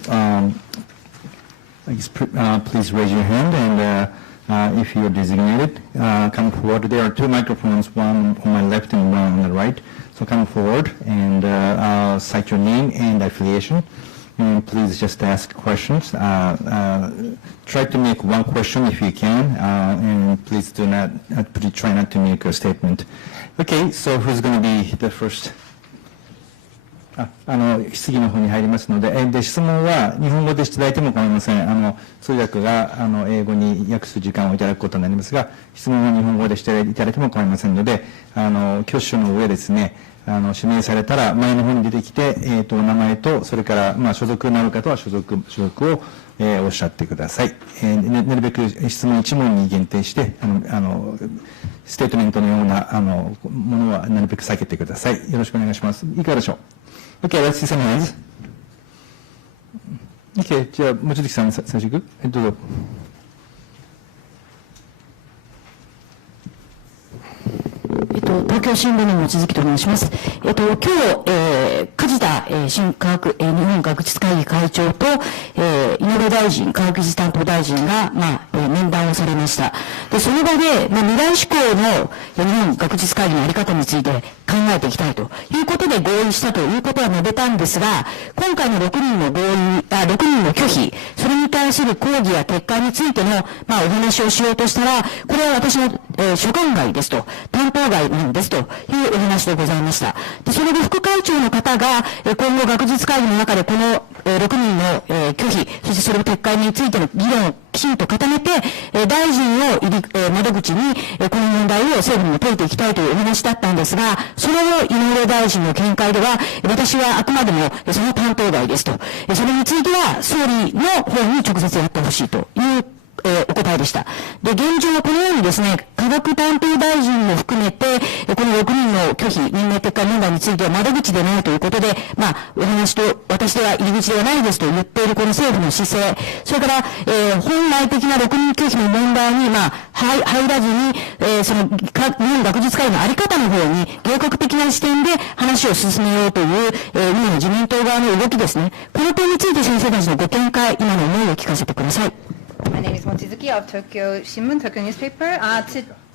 please raise your hand, and if you're designated, come forward. There are 2 microphones, one on my left and one on the right. So come forward and cite your name and affiliation. And please just ask questions. Try to make one question if you can, and please do not try not to make a statement. Okay, so who's going to be the first? 質疑の方に入りますので、で質問は日本語でいただいても構いません。通訳が英語に訳す時間をいただくことになりますが、質問は日本語でしていただいても構いませんので、挙手の上ですね、指名されたら前の方に出てきて、お名前と、それから、所属のある方は所属を、おっしゃってください。なるべく質問1問に限定して、ステートメントのようなものはなるべく避けてください。よろしくお願いします。いかがでしょう。OK, let's see some hands. OK, じゃあ、望月さん、最初いく？どうぞ。東京新聞の望月と申します。今日、梶田新科学、日本学術会議会長と、井上大臣、科学技術担当大臣が、面談をされました。で、その場で、未来志向の日本学術会議の在り方について考えていきたいということで合意したということは述べたんですが、今回の6人の拒否、それに対する抗議や撤回についての、お話をしようとしたら、これは私の、所管外ですと、担当外なんですというお話でございました。で、それで副会長の方が、今後学術会議の中でこの、6人の、拒否、そしてそれの撤回についての議論をきちんと固めて、大臣を窓口に、この問題を政府にも解いていきたいというお話だったんですが、それを井上大臣の見解では、私はあくまでもその担当外ですと、それについては総理の方に直接やってほしいというお答えでした。で、現状はこのようにですね、科学担当大臣も含めて、この6人の拒否、任命撤回問題については窓口でないということで、お話と、私では入り口ではないですと言っているこの政府の姿勢、それから、本来的な6人拒否の問題に、入らずに、その、日本学術会議のあり方の方に、計画的な視点で話を進めようという、今の自民党側の動きですね。この点について先生たちのご見解、今の思いを聞かせてください。My name is Mochizuki of Tokyo Shimbun, Tokyo newspaper.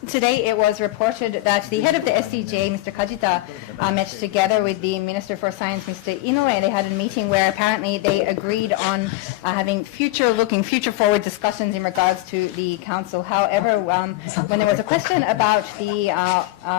Today it was reported that the head of the SCJ, Mr. Kajita, met together with the Minister for Science, Mr. Inoue. They had a meeting where apparently they agreed on having future-looking, future-forward discussions in regards to the council. However, when there was a question about the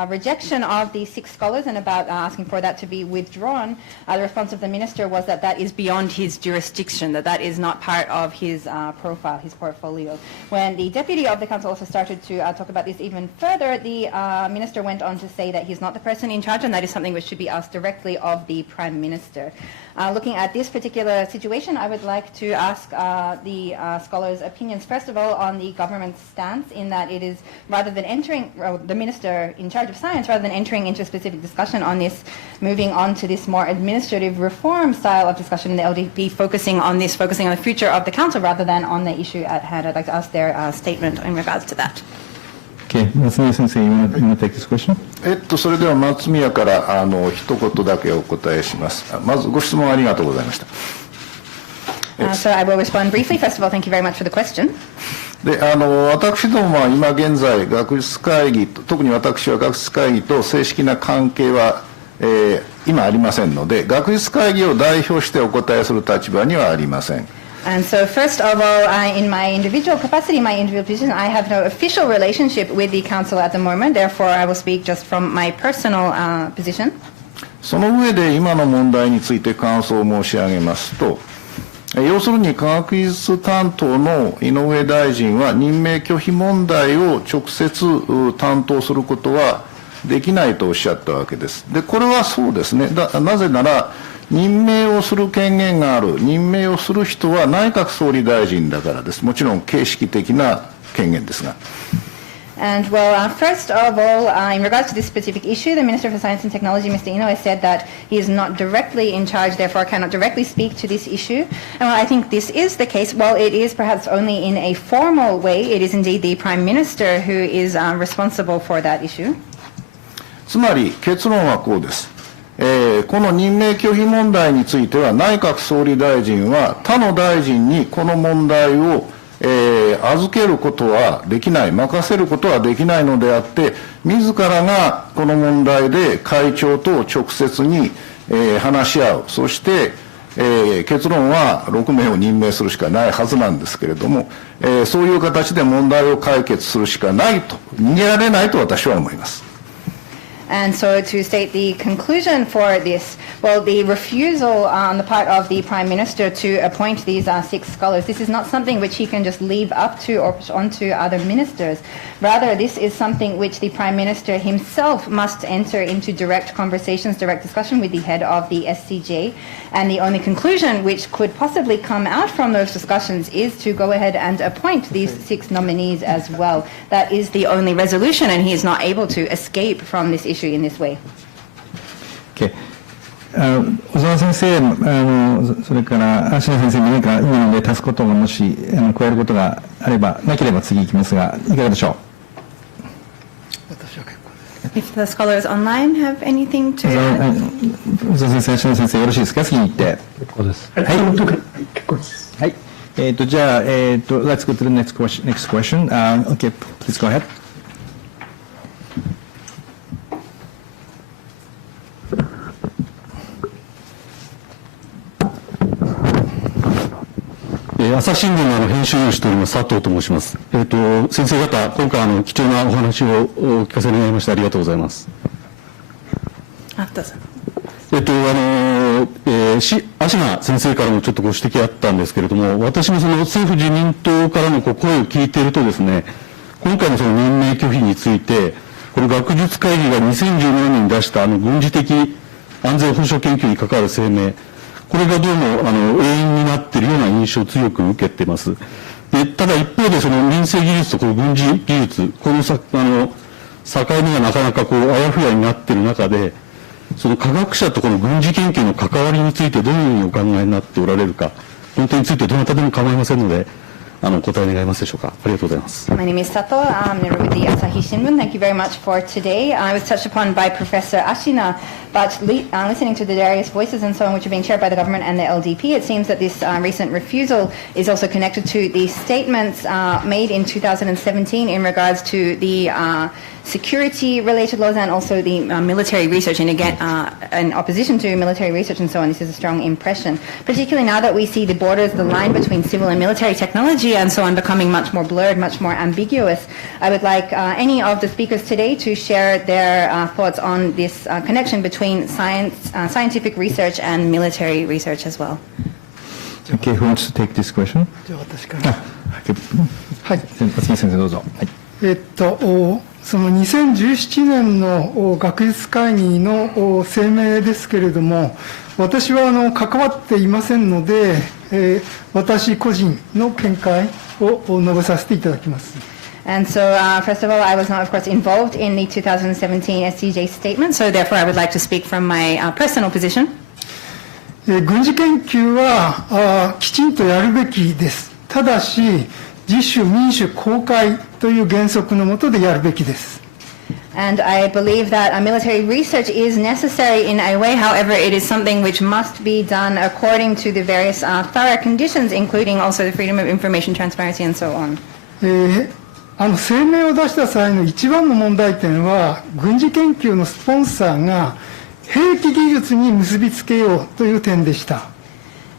rejection of the 6 scholars and about asking for that to be withdrawn, the response of the minister was that that is beyond his jurisdiction, that is not part of his profile, his portfolio. When the deputy of the council also started to talk about this even further, the minister went on to say that he's not the person in charge, and that is something which should be asked directly of the Prime Minister. Looking at this particular situation, I would like to ask the scholars' opinions, first of all, on the government's stance in that it is, rather than entering, the minister in charge of science, rather than entering into a specific discussion on this, moving on to this more administrative reform style of discussion in the LDP, focusing on the future of the council rather than on the issue at hand. I'd like to ask their statement in regards to that. Okay, 松宮先生、you want to take this question? それでは松宮から一言だけお答えします。まずご質問ありがとうございました。So I will respond briefly. First of all, thank you very much for the question. で、私どもは今現在学術会議、特に私は学術会議と正式な関係は、今ありませんので、学術会議を代表してお答えする立場にはありません。And so first of all, in my individual capacity, my individual position, I have no official relationship with the council at the moment. Therefore, I will speak just from my personal position. その上で今の問題について感想を申し上げますと、要するに科学技術担当の井上大臣は任命拒否問題を直接担当することはできないとおっしゃったわけです。で、これはそうですね。なぜなら、任命をする権限がある、任命をする人は内閣総理大臣だからです。もちろん形式的な権限ですが。And well, first of all, in regards to this specific issue, the Minister for Science and Technology, Mr. Inoue, said that he is not directly in charge, therefore cannot directly speak to this issue. And while I think this is the case, while it is perhaps only in a formal way, it is indeed the Prime Minister who is responsible for that issue. つまり結論はこうです。この任命拒否問題については内閣総理大臣は他の大臣にこの問題を、預けることはできない、任せることはできないのであって、自らがこの問題で会長と直接に、話し合う、そして、結論は6名を任命するしかないはずなんですけれども、そういう形で問題を解決するしかないと、逃げられないと私は思います。And so to state the conclusion for this, well, the refusal on the part of the Prime Minister to appoint these 6 scholars, this is not something which he can just leave up to or onto other ministers. Rather, this is something which the Prime Minister himself must enter into direct conversations, direct discussion with the head of the SCJ. And the only conclusion which could possibly come out from those discussions is to go ahead and appoint these 6 nominees as well. That is the only resolution, and he is not able to escape from this issue in this way. Okay. 小沢先生、それから芦名先生に何か今ので足すことがもし加えることがあれば、なければ次いきますが、いかがでしょう。If the scholars online have anything to add? 小沢先生、芦名先生、よろしいですか、次に行って。結構です。はい。結構です。はい。じゃあ、let's go to the next question. Okay, please go ahead. 朝日新聞の編集員をしております佐藤と申します。先生方、今回貴重なお話をお聞かせ願いましてありがとうございます。どうぞ。芦名先生からもちょっとご指摘あったんですけれども、私もその政府自民党からの声を聞いているとですね、今回のその任命拒否について、これ学術会議が2017年に出した軍事的安全保障研究に関わる声明、これがどうも永遠になっているような印象を強く受けています。でただ一方でその民生技術とこの軍事技術、この境目がなかなかこうあやふやになっている中で、その科学者とこの軍事研究の関わりについてどのようにお考えになっておられるか、この点についてどなたでも構いませんので、答え願いますでしょうか。ありがとうございます。My name is Sato. I'm with the Asahi Shimbun. Thank you very much for today. I was touched upon by Professor Ashina, but listening to the various voices and so on, which are being shared by the government and the LDP, it seems that this recent refusal is also connected to the statements made in 2017 in regards to the security-related laws and also the military research, and again, in opposition to military research and so on. This is a strong impression, particularly now that we see the borders, the line between civil and military technology and so on becoming much more blurred, much more ambiguous. I would like any of the speakers today to share their thoughts on this connection between scientific research and military research as well. Okay, who wants to take this question? じゃあ私から。はい。松木先生どうぞ。はい。その2017年の学術会議の声明ですけれども、私は関わっていませんので、私個人の見解を述べさせていただきます。And so, first of all, I was not, of course, involved in the 2017 SCJ statement, so therefore I would like to speak from my personal position. 軍事研究はきちんとやるべきです。ただし、自主、民主、公開という原則の下でやるべきです。And I believe that military research is necessary in a way, however, it is something which must be done according to the various thorough conditions, including also the freedom of information, transparency, and so on. 声明を出した際の一番の問題点は、軍事研究のスポンサーが兵器技術に結びつけようという点でした。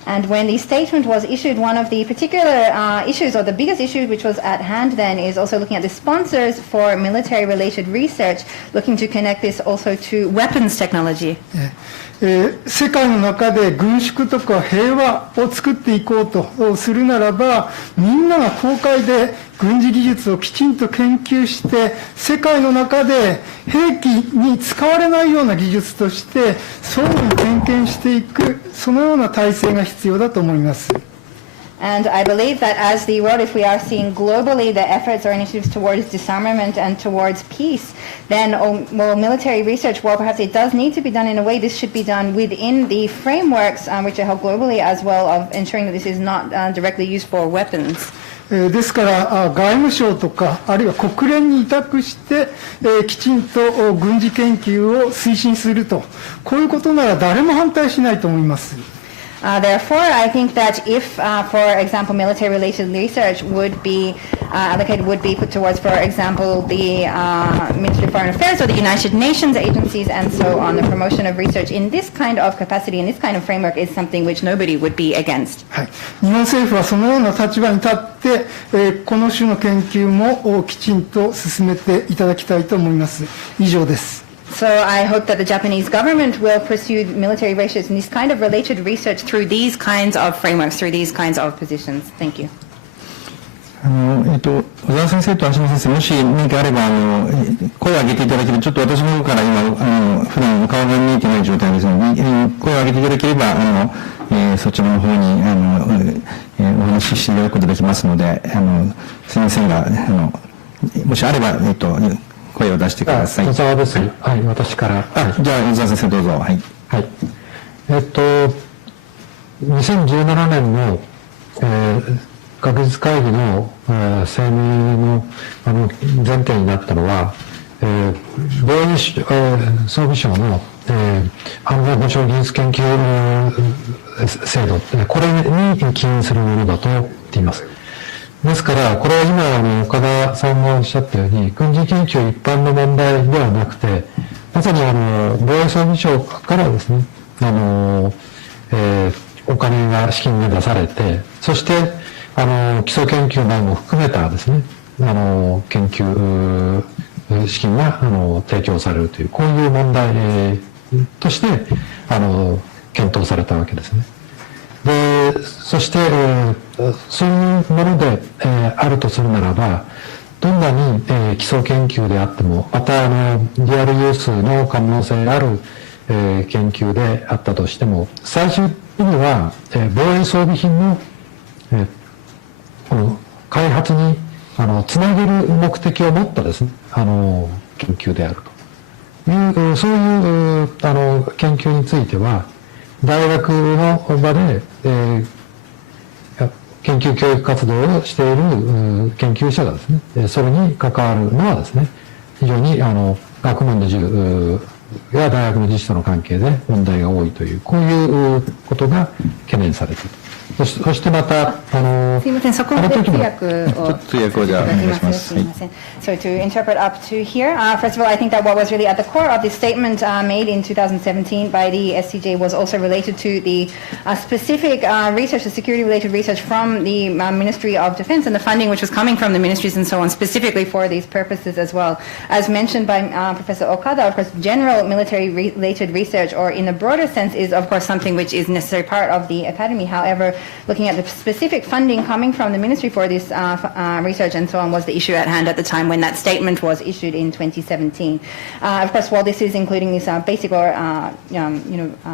And when the statement was issued, one of the particular issues, or the biggest issue which was at hand then, is also looking at the sponsors for military-related research, looking to connect this also to weapons technology. 世界の中で軍縮とか平和を作っていこうとするならば、みんなが公開で軍事技術をきちんと研究して、世界の中で兵器に使われないような技術として相互に点検していく、そのような体制が必要だと思います。And I believe that as the world, if we are seeing globally the efforts or initiatives towards disarmament and towards peace, then military research, well, perhaps it does need to be done in a way. This should be done within the frameworks which are held globally as well, of ensuring that this is not directly used for weapons. ですから外務省とかあるいは国連に委託して、きちんと軍事研究を推進すると、こういうことなら誰も反対しないと思います。Therefore, I think that if, for example, military-related research would be allocated, would be put towards, for example, the Ministry of Foreign Affairs or the United Nations agencies and so on, the promotion of research in this kind of capacity, in this kind of framework, is something which nobody would be against. はい、日本政府はそのような立場に立って、この種の研究もきちんと進めていただきたいと思います。以上です。So I hope that the Japanese government will pursue military research and this kind of related research through these kinds of frameworks, through these kinds of positions. Thank you. 小沢先生と芦名先生、もし何かあれば声を上げていただければ、ちょっと私の方から今普段お顔が見えてない状態ですので、声を上げていただければそちらの方にお話ししていただくことができますので、すみませんがもしあれば声を出してください。小沢です。はい、私から。じゃあ小沢先生どうぞ。はい。はい。2017年の、学術会議の、声明の前提になったのは、防衛装備省の、安全保障技術研究制度、これに起因するものだと言っています。ですから、これは今岡田さんがおっしゃったように、軍事研究一般の問題ではなくて、まさに防衛装備省からですね、お金が、資金が出されて、そして、基礎研究なども含めたですね、研究資金が提供されるという、こういう問題として検討されたわけですね。で、そして、そういうものであるとするならば、どんなに基礎研究であっても、またリアルユースの可能性ある研究であったとしても、最終的には防衛装備品のこの開発につなげる目的を持ったですね、研究であるという、そういう研究については、大学の場で、研究教育活動をしている研究者がですね、それに関わるのはですね、非常に学問の自由や大学の実施との関係で問題が多いという、こういうことが懸念されている。そしてまた、すみません、そこで通訳をじゃあお願いします。So to interpret up to here, first of all, I think that what was really at the core of the statement made in 2017 by the SCJ was also related to the specific research, the security-related research from the Ministry of Defense and the funding which was coming from the ministries and so on, specifically for these purposes as well. As mentioned by Professor Okada, of course, general military-related research, or in a broader sense, is of course something which is a necessary part of the academy. However, looking at the specific funding coming from the ministry for this research and so on was the issue at hand at the time when that statement was issued in 2017. Of course, while this is including this basic or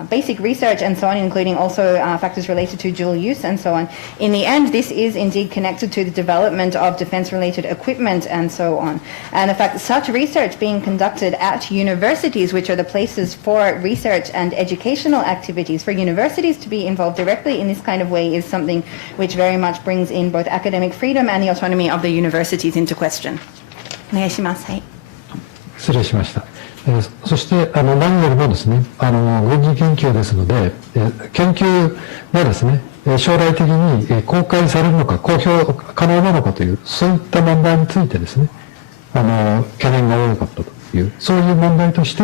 basic research and so on, including also factors related to dual use and so on, in the end, this is indeed connected to the development of defense-related equipment and so on. And in fact, such research being conducted at universities, which are the places for research and educational activities, for universities to be involved directly in this kind of way is something which very much brings in both academic freedom and the autonomy of the universities into question. お願いします。はい。失礼しました。そして何よりもですね、軍事研究ですので、研究がですね、将来的に公開されるのか公表可能なのかという、そういった問題についてですね、懸念が多かったという、そういう問題として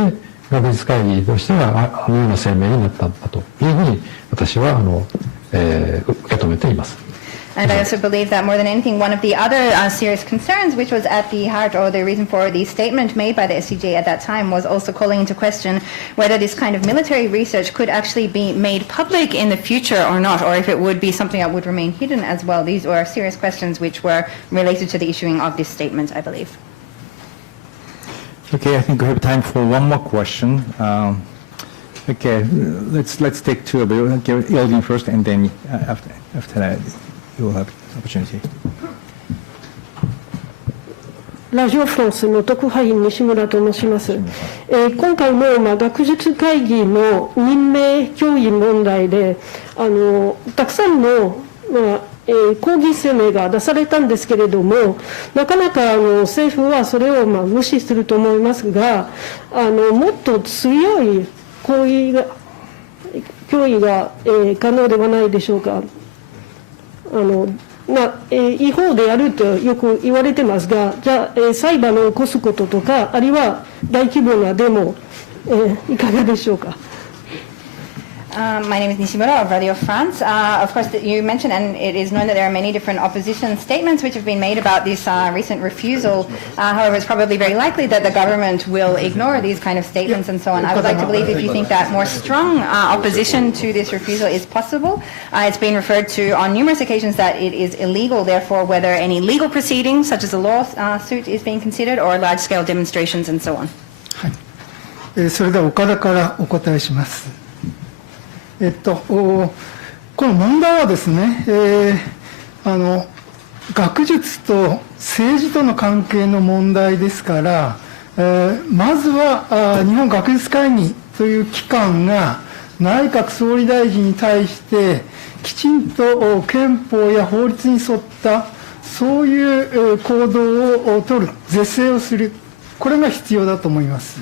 学術会議としてはような声明になったんだというふうに私は受け止めています。And I also believe that more than anything, one of the other serious concerns, which was at the heart or the reason for the statement made by the SCJ at that time, was also calling into question whether this kind of military research could actually be made public in the future or not, or if it would be something that would remain hidden as well. These were serious questions which were related to the issuing of this statement, I believe. Okay, I think we have time for one more question. Okay, let's take two of you. Okay, Eldin first, and then after that, you will have opportunity. ラジオフランスの特派員西村と申します。今回の学術会議の任命拒否問題でたくさんの抗議声明が出されたんですけれども、なかなか政府はそれを無視すると思いますが、もっと強い抗議が脅威が可能ではないでしょうか。違法であるとよく言われてますが、じゃあ裁判を起こすこととか、あるいは大規模なデモ、いかがでしょうか。My name is Nishimura of Radio France. Of course, you mentioned, and it is known that there are many different opposition statements which have been made about this recent refusal. However, it's probably very likely that the government will ignore these kind of statements and so on. I would like to believe if you think that more strong opposition to this refusal is possible. It's been referred to on numerous occasions that it is illegal, therefore, whether any legal proceedings, such as a lawsuit, is being considered, or large-scale demonstrations and so on. それでは岡田からお答えします。この問題はですね、学術と政治との関係の問題ですから、まずは日本学術会議という機関が内閣総理大臣に対してきちんと憲法や法律に沿ったそういう行動を取る、是正をする、これが必要だと思います。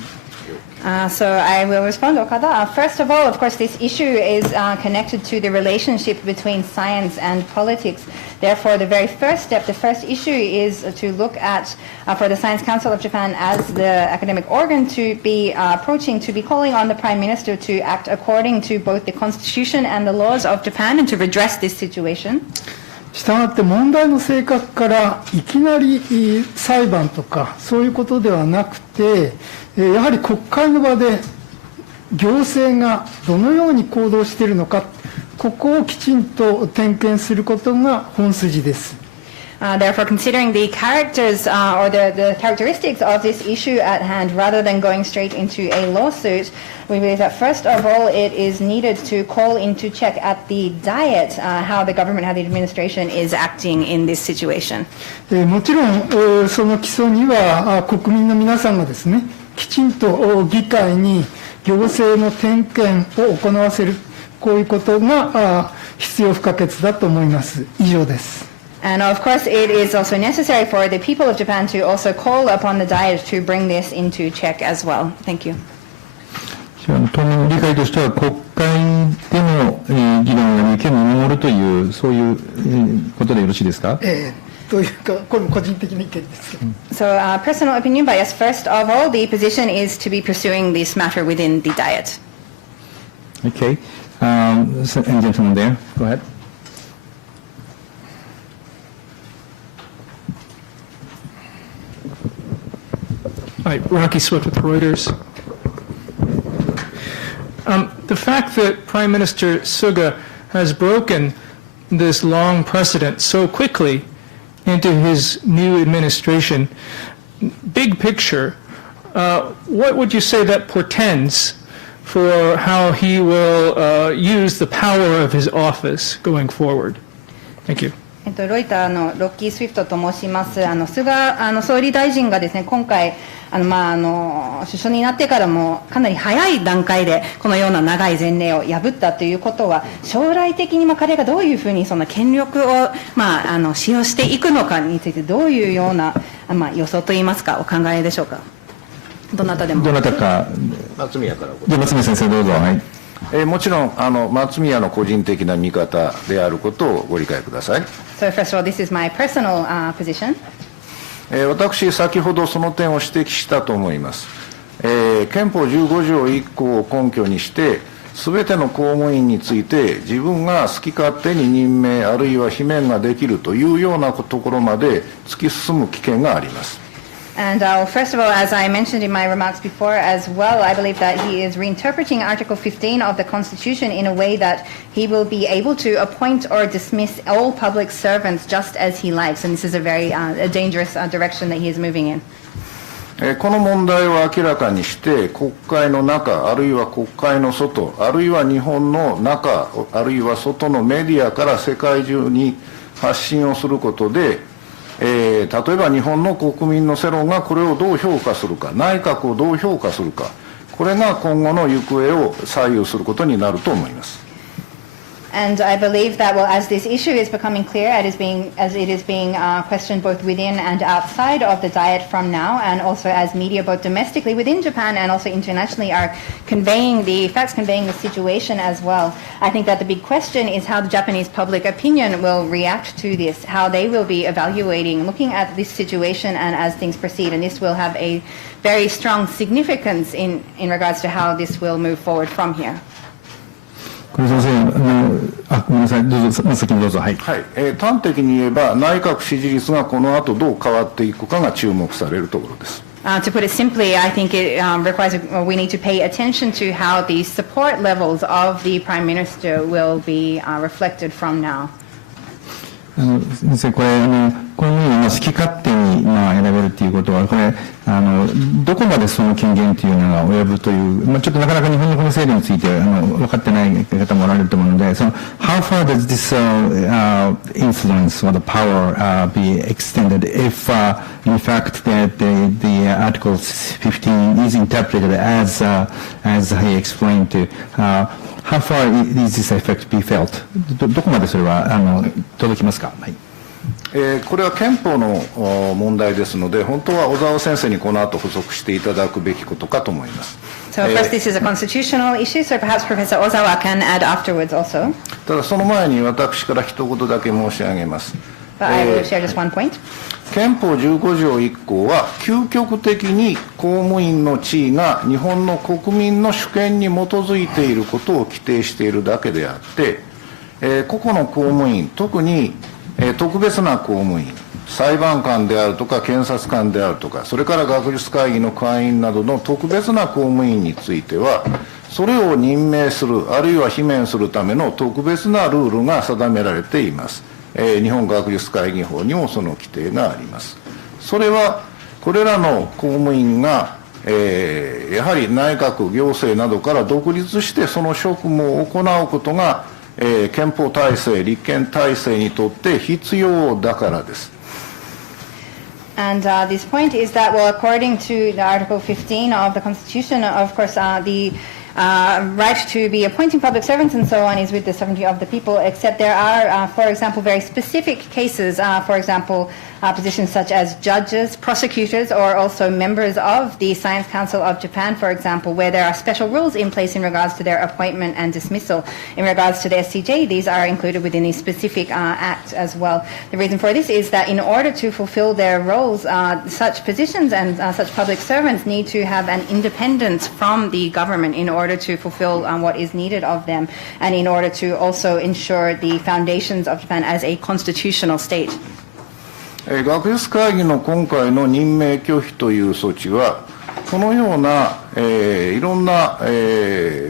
So I will respond, Okada. First of all, of course, this issue is connected to the relationship between science and politics. Therefore, the very first step, the first issue is to look at, for the Science Council of Japan as the academic organ, to be calling on the Prime Minister to act according to both the Constitution and the laws of Japan and to redress this situation. したがって問題の性格からいきなり裁判とかそういうことではなくて、やはり国会の場で行政がどのように行動しているのか、ここをきちんと点検することが本筋です。Therefore, considering the characters or the characteristics of this issue at hand, rather than going straight into a lawsuit, we believe that first of all, it is needed to call into check at the Diet how the government, how the administration is acting in this situation. もちろんその基礎には国民の皆さんがですね、きちんと議会に行政の点検を行わせる、こういうことが必要不可欠だと思います。以上です。And of course, it is also necessary for the people of Japan to also call upon the Diet to bring this into check as well. Thank you. 当面理解としては国会での議論や意見を守るというそういうことでよろしいですか？というか、これも個人的な意見ですけど。So, personal opinion, but yes, first of all, the position is to be pursuing this matter within the Diet. Okay. And gentleman there, go ahead. Hi, Rocky Swift with Reuters. The fact that Prime Minister Suga has broken this long precedent so quickly into his new administration, big picture, what would you say that portends for how he will use the power of his office going forward? Thank you. ロイターのロッキー・スウィフトと申します。菅総理大臣がですね、今回首相になってからもかなり早い段階でこのような長い前例を破ったということは、将来的に彼がどういうふうにその権力を使用していくのかについてどういうような予想といいますかお考えでしょうか。どなたでも。どなたか。松宮から。じゃあ松宮先生どうぞ。はい。もちろん松宮の個人的な見方であることをご理解ください。So first of all, this is my personal position. 私、先ほどその点を指摘したと思います。憲法15条1項を根拠にして、すべての公務員について自分が好き勝手に任命あるいは罷免ができるというようなところまで突き進む危険があります。And first of all, as I mentioned in my remarks before as well, I believe that he is reinterpreting Article 15 of the Constitution in a way that he will be able to appoint or dismiss all public servants just as he likes. And this is a very dangerous direction that he is moving in. この問題を明らかにして国会の中あるいは国会の外あるいは日本の中あるいは外のメディアから世界中に発信をすることで例えば日本の国民の世論がこれをどう評価するか、内閣をどう評価するか、これが今後の行方を左右することになると思います。And I believe that, well, as this issue is becoming clear, as it is being questioned both within and outside of the Diet from now, and also as media both domestically within Japan and also internationally are conveying the facts, conveying the situation as well. I think that the big question is how the Japanese public opinion will react to this, how they will be evaluating, looking at this situation and as things proceed. And this will have a very strong significance in regards to how this will move forward from here. これ先生、ごめんなさい、どうぞ、先にどうぞ。はい。はい。端的に言えば、内閣支持率がこの後どう変わっていくかが注目されるところです。To put it simply, I think it requires, we need to pay attention to how the support levels of the Prime Minister will be reflected from now. 先生、これこのように好き勝手に選べるということは、これどこまでその権限というのが及ぶという、ちょっとなかなか日本のこの制度について分かってない方もおられると思うので、その How far does this influence or the power be extended if in fact that the Article 15 is interpreted as he explained to How far is this effect be felt? どこまでそれは届きますか？はい。これは憲法の問題ですので、本当は小沢先生にこの後補足していただくべきことかと思います。So first, this is a constitutional issue, so perhaps Professor Ozawa can add afterwards also. ただその前に私から一言だけ申し上げます。But I will share just one point. 憲法15条1項は究極的に公務員の地位が日本の国民の主権に基づいていることを規定しているだけであって、個々の公務員、特に特別な公務員、裁判官であるとか検察官であるとか、それから学術会議の会員などの特別な公務員については、それを任命するあるいは罷免するための特別なルールが定められています。日本学術会議法にもその規定があります。それはこれらの公務員が、やはり内閣行政などから独立してその職務を行うことが、憲法体制立憲体制にとって必要だからです。And this point is that, well, according to the Article 15 of the Constitution, of course, the right to be appointing public servants and so on is with the sovereignty of the people, except there are, for example, very specific cases, for example, positions such as judges, prosecutors, or also members of the Science Council of Japan, for example, where there are special rules in place in regards to their appointment and dismissal. In regards to the SCJ, these are included within the specific act as well. The reason for this is that in order to fulfill their roles, such positions and such public servants need to have an independence from the government in order to fulfill what is needed of them, and in order to also ensure the foundations of Japan as a constitutional state. 学術会議の今回の任命拒否という措置は、このような、いろんな、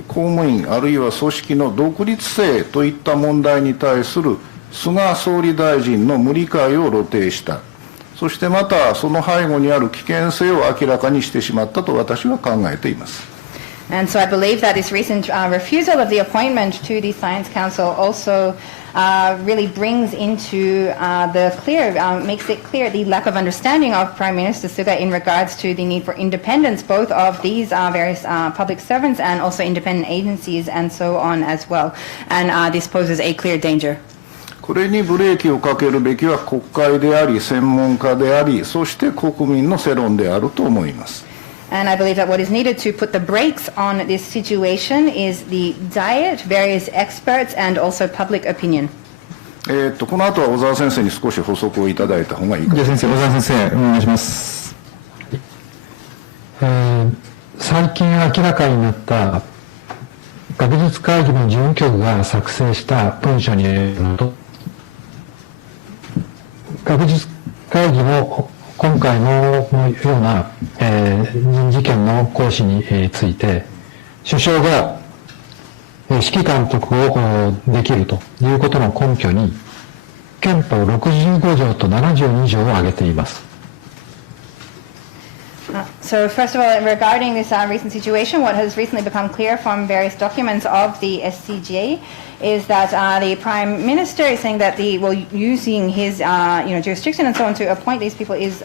公務員あるいは組織の独立性といった問題に対する菅総理大臣の無理解を露呈した。そしてまたその背後にある危険性を明らかにしてしまったと私は考えています。And so I believe that this recent refusal of the appointment to the Science Council also really brings into the clear, makes it clear the lack of understanding of Prime Minister Suga in regards to the need for independence, both of these various public servants and also independent agencies and so on as well. And this poses a clear danger. これにブレーキをかけるべきは国会であり、専門家であり、そして国民の世論であると思います。And I believe that what is needed to put the brakes on this situation is the diet, various experts, and also public opinion. この後は小沢先生に少し補足をいただいた方がいいかと思います。小沢先生、お願いします。最近明らかになった学術会議の事務局が作成した文書によると、学術会議の今回のような、人事権の行使について、首相が指揮監督をできるということの根拠に、憲法65条と72条を挙げています。So first of all, regarding this recent situation, what has recently become clear from various documents of the SCJ is that the Prime Minister is saying that using his jurisdiction and so on to appoint these people is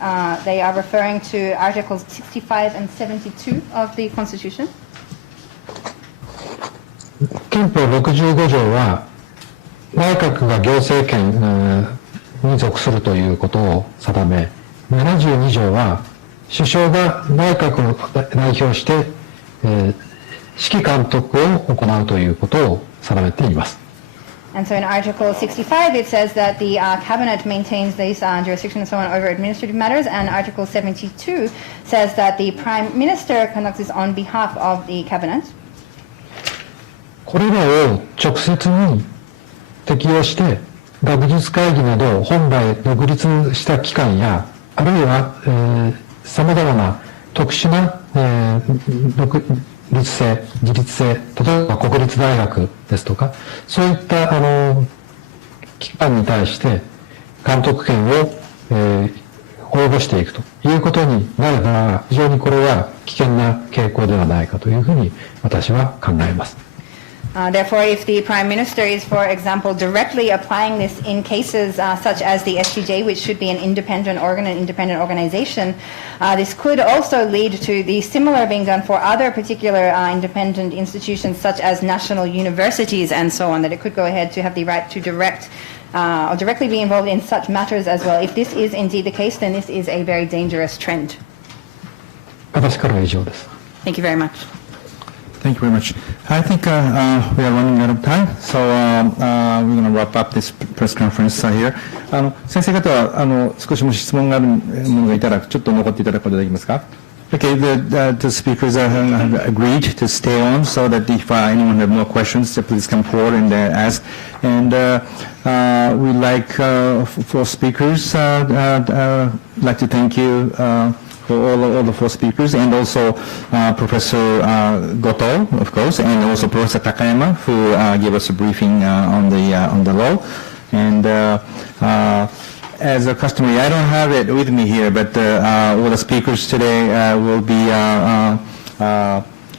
they are referring to Articles 65 and 72 of the Constitution. 憲法65条は内閣が行政権に属するということを定め、72条は首相が内閣を代表して、指揮監督を行うということを定めています。And so in Article 65 it says that the cabinet maintains this jurisdiction and so on over administrative matters, and Article 72 says that the Prime Minister conducts this on behalf of the cabinet. これらを直接に適用して、学術会議など本来独立した機関や、あるいは様々な特殊な、独立性、自立性、例えば国立大学ですとか、そういった機関に対して監督権を、及ぼしていくということになれば、非常にこれは危険な傾向ではないかというふうに私は考えます。Therefore, if the Prime Minister is, for example, directly applying this in cases such as the STJ, which should be an independent organ, an independent organization, this could also lead to the similar being done for other particular independent institutions such as national universities and so on, that it could go ahead to have the right to direct or directly be involved in such matters as well. If this is indeed the case, then this is a very dangerous trend. 私からは以上です。Thank you very much. Thank you very much. I think we are running out of time, so we're going to wrap up this press conference here. 先生方は少しも質問があるものがいたらちょっと残っていただくことできますか? Okay, the speakers have agreed to stay on, so that if anyone have more questions, please come forward and ask. And we'd like for speakers, like to thank you for all the four speakers, and also Professor Goto, of course, and also Professor Takayama, who gave us a briefing on the law. And as a customary, I don't have it with me here, but all the speakers today will be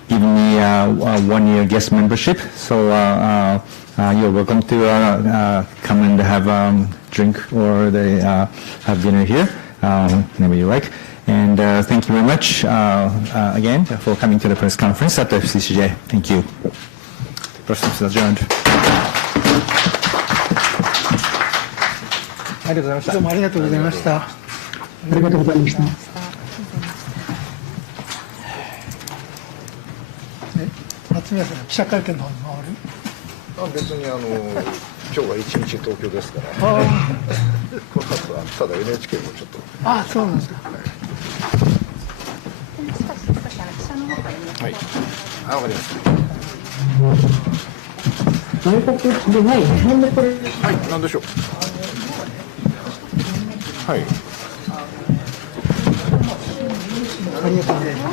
giving me a one-year guest membership. So you're welcome to come and have drink or have dinner here, whenever you like. And thank you very much again for coming to the press conference at the FCCJ. Thank you. Press conference is adjourned. ありがとうございました。どうもありがとうございました。ありがとうございました。松宮さん、記者会見の方に回る？別に今日は一日東京ですから。この後はただ NHK もちょっと。あ、そうなんですか。はい。わかりました。外国でない。なんでこれ？はい。なんでしょう。はい。ありがとうございます。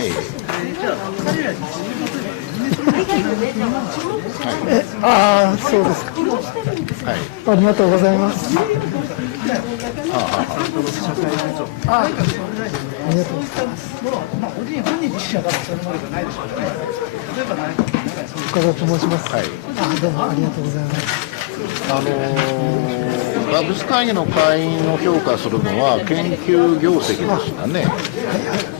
ああ、そうですか。はい。ありがとうございます。ああ、ありがとうございます。岡田と申します。はい。どうもありがとうございます。学術会議の会員を評価するのは研究業績ですがね。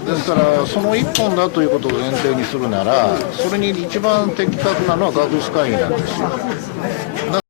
ですからその一本だということを前提にするなら、それに一番的確なのは学術会議なんですよ。